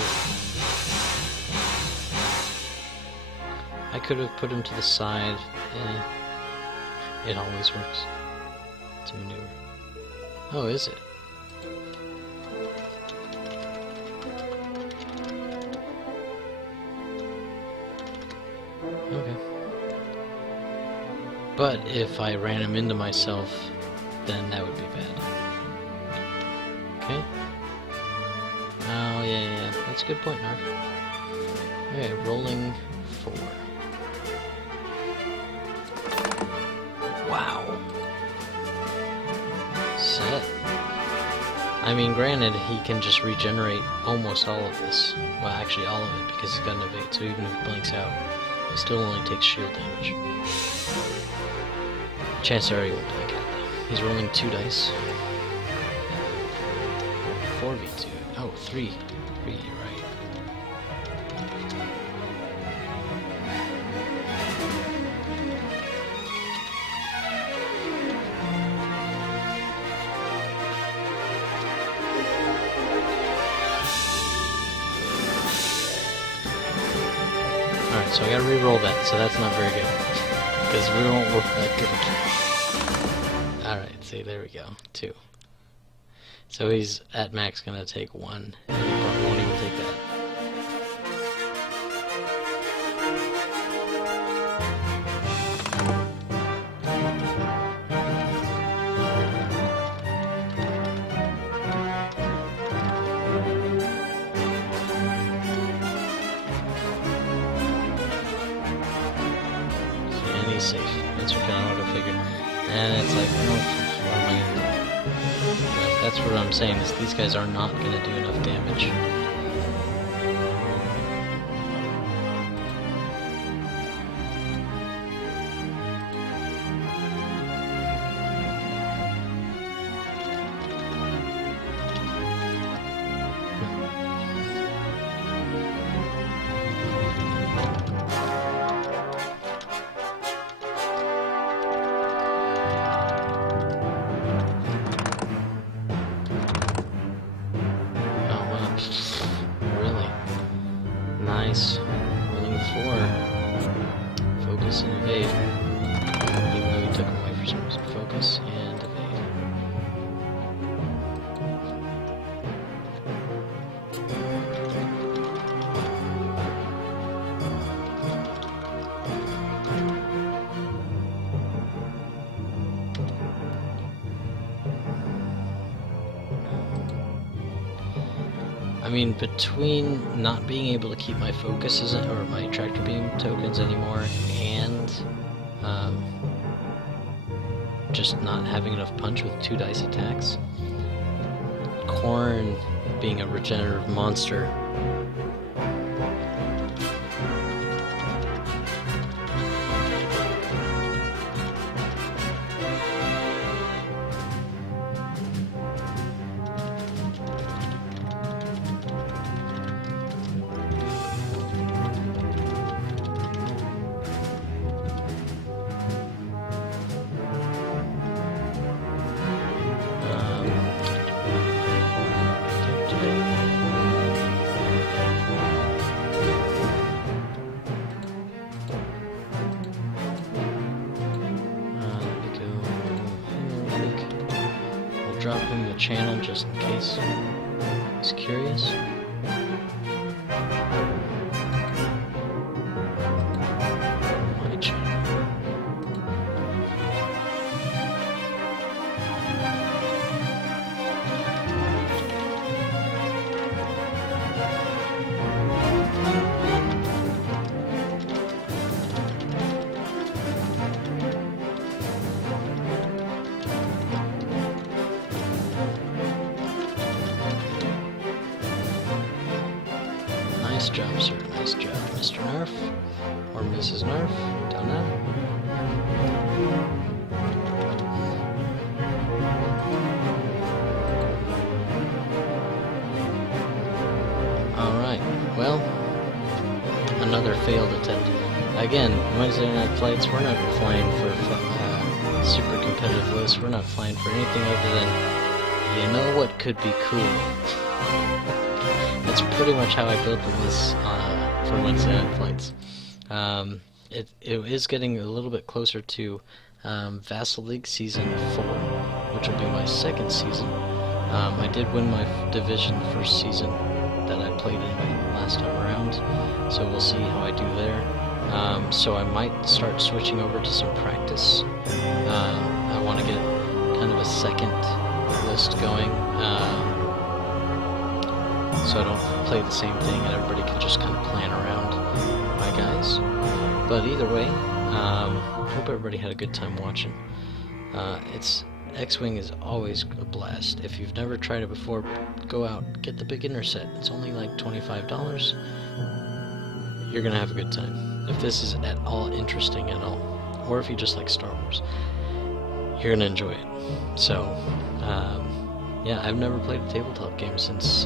I could have put him to the side. It always works. It's a maneuver. Oh, is it? Okay. But if I ran him into myself, then that would be bad. Okay. Oh, yeah. That's a good point, Knarf. Okay, rolling 4. Wow. Set. I mean, granted, he can just regenerate almost all of this. Well, actually all of it, because he's got an evade, so even if he blinks out, he still only takes shield damage. Chances are he won't blink out, though. He's rolling 2 dice. 4v2. Oh, 3. 3, you're right. Alright, so I gotta re-roll that, so that's not very good. Because we won't work that good. Alright, see, there we go. 2. So he's at max gonna take 1, and he probably won't even take that. And he's safe. That's kind of what I figured. And it's like, what am I gonna do? That's what I'm saying, is these guys are not going to do enough damage. Nice. Rolling 4. Focus and evade. Even though we took him away for some reason. Focus and evade. I mean, between not being able to keep my focuses or my tractor beam tokens anymore, and just not having enough punch with 2 dice attacks, Corran being a regenerative monster, drop him the channel just in case he's curious. My channel. Nice job, sir. Nice job, Mr. Knarf. Or Mrs. Knarf. Don't know. Alright, well, another failed attempt. Again, Wednesday Night Flights, we're not flying for super competitive lists. We're not flying for anything other than, you know what could be cool. That's pretty much how I built the list for Wednesday Night Flights. It is getting a little bit closer to Vassal League Season 4, which will be my second season. I did win my division the first season that I played in last time around, so we'll see how I do there. So I might start switching over to some practice. I want to get kind of a second list going. So I don't play the same thing and everybody can just kind of plan around my guys. But either way, hope everybody had a good time watching. X-Wing is always a blast. If you've never tried it before, go out, get the beginner set. It's only like $25. You're gonna have a good time. If this is at all interesting at all, or if you just like Star Wars, you're gonna enjoy it. So, yeah, I've never played a tabletop game since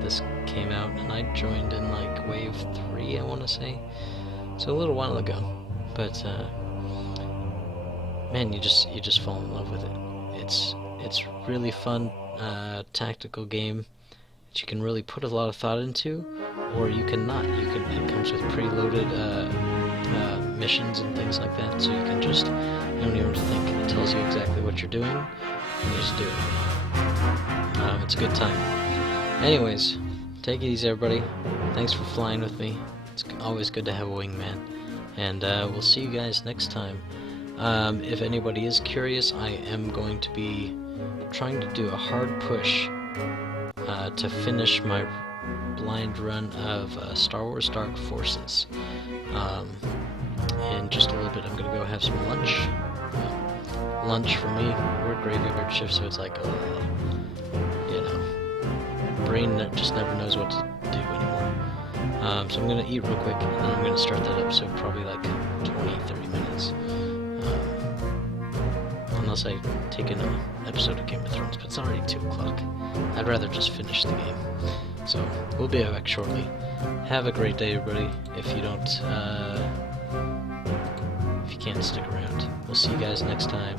this came out, and I joined in like Wave 3, I want to say. So a little while ago, but man, you just fall in love with it. It's really fun, tactical game that you can really put a lot of thought into, or you can not. It comes with preloaded missions and things like that, so you can just, you don't even think. It tells you exactly what you're doing, and you just do it. It's a good time. Anyways, take it easy, everybody. Thanks for flying with me. It's always good to have a wingman. And we'll see you guys next time. If anybody is curious, I am going to be trying to do a hard push to finish my blind run of Star Wars Dark Forces. In just a little bit, I'm going to go have some lunch. Lunch for me, we're graveyard shift, so it's like, you know, brain that just never knows what to do anymore. So I'm going to eat real quick, and then I'm going to start that episode probably like 20-30 minutes. Unless I take in an episode of Game of Thrones, but it's already 2 o'clock. I'd rather just finish the game. So, we'll be back shortly. Have a great day, everybody. If you don't, if you can't stick around. We'll see you guys next time.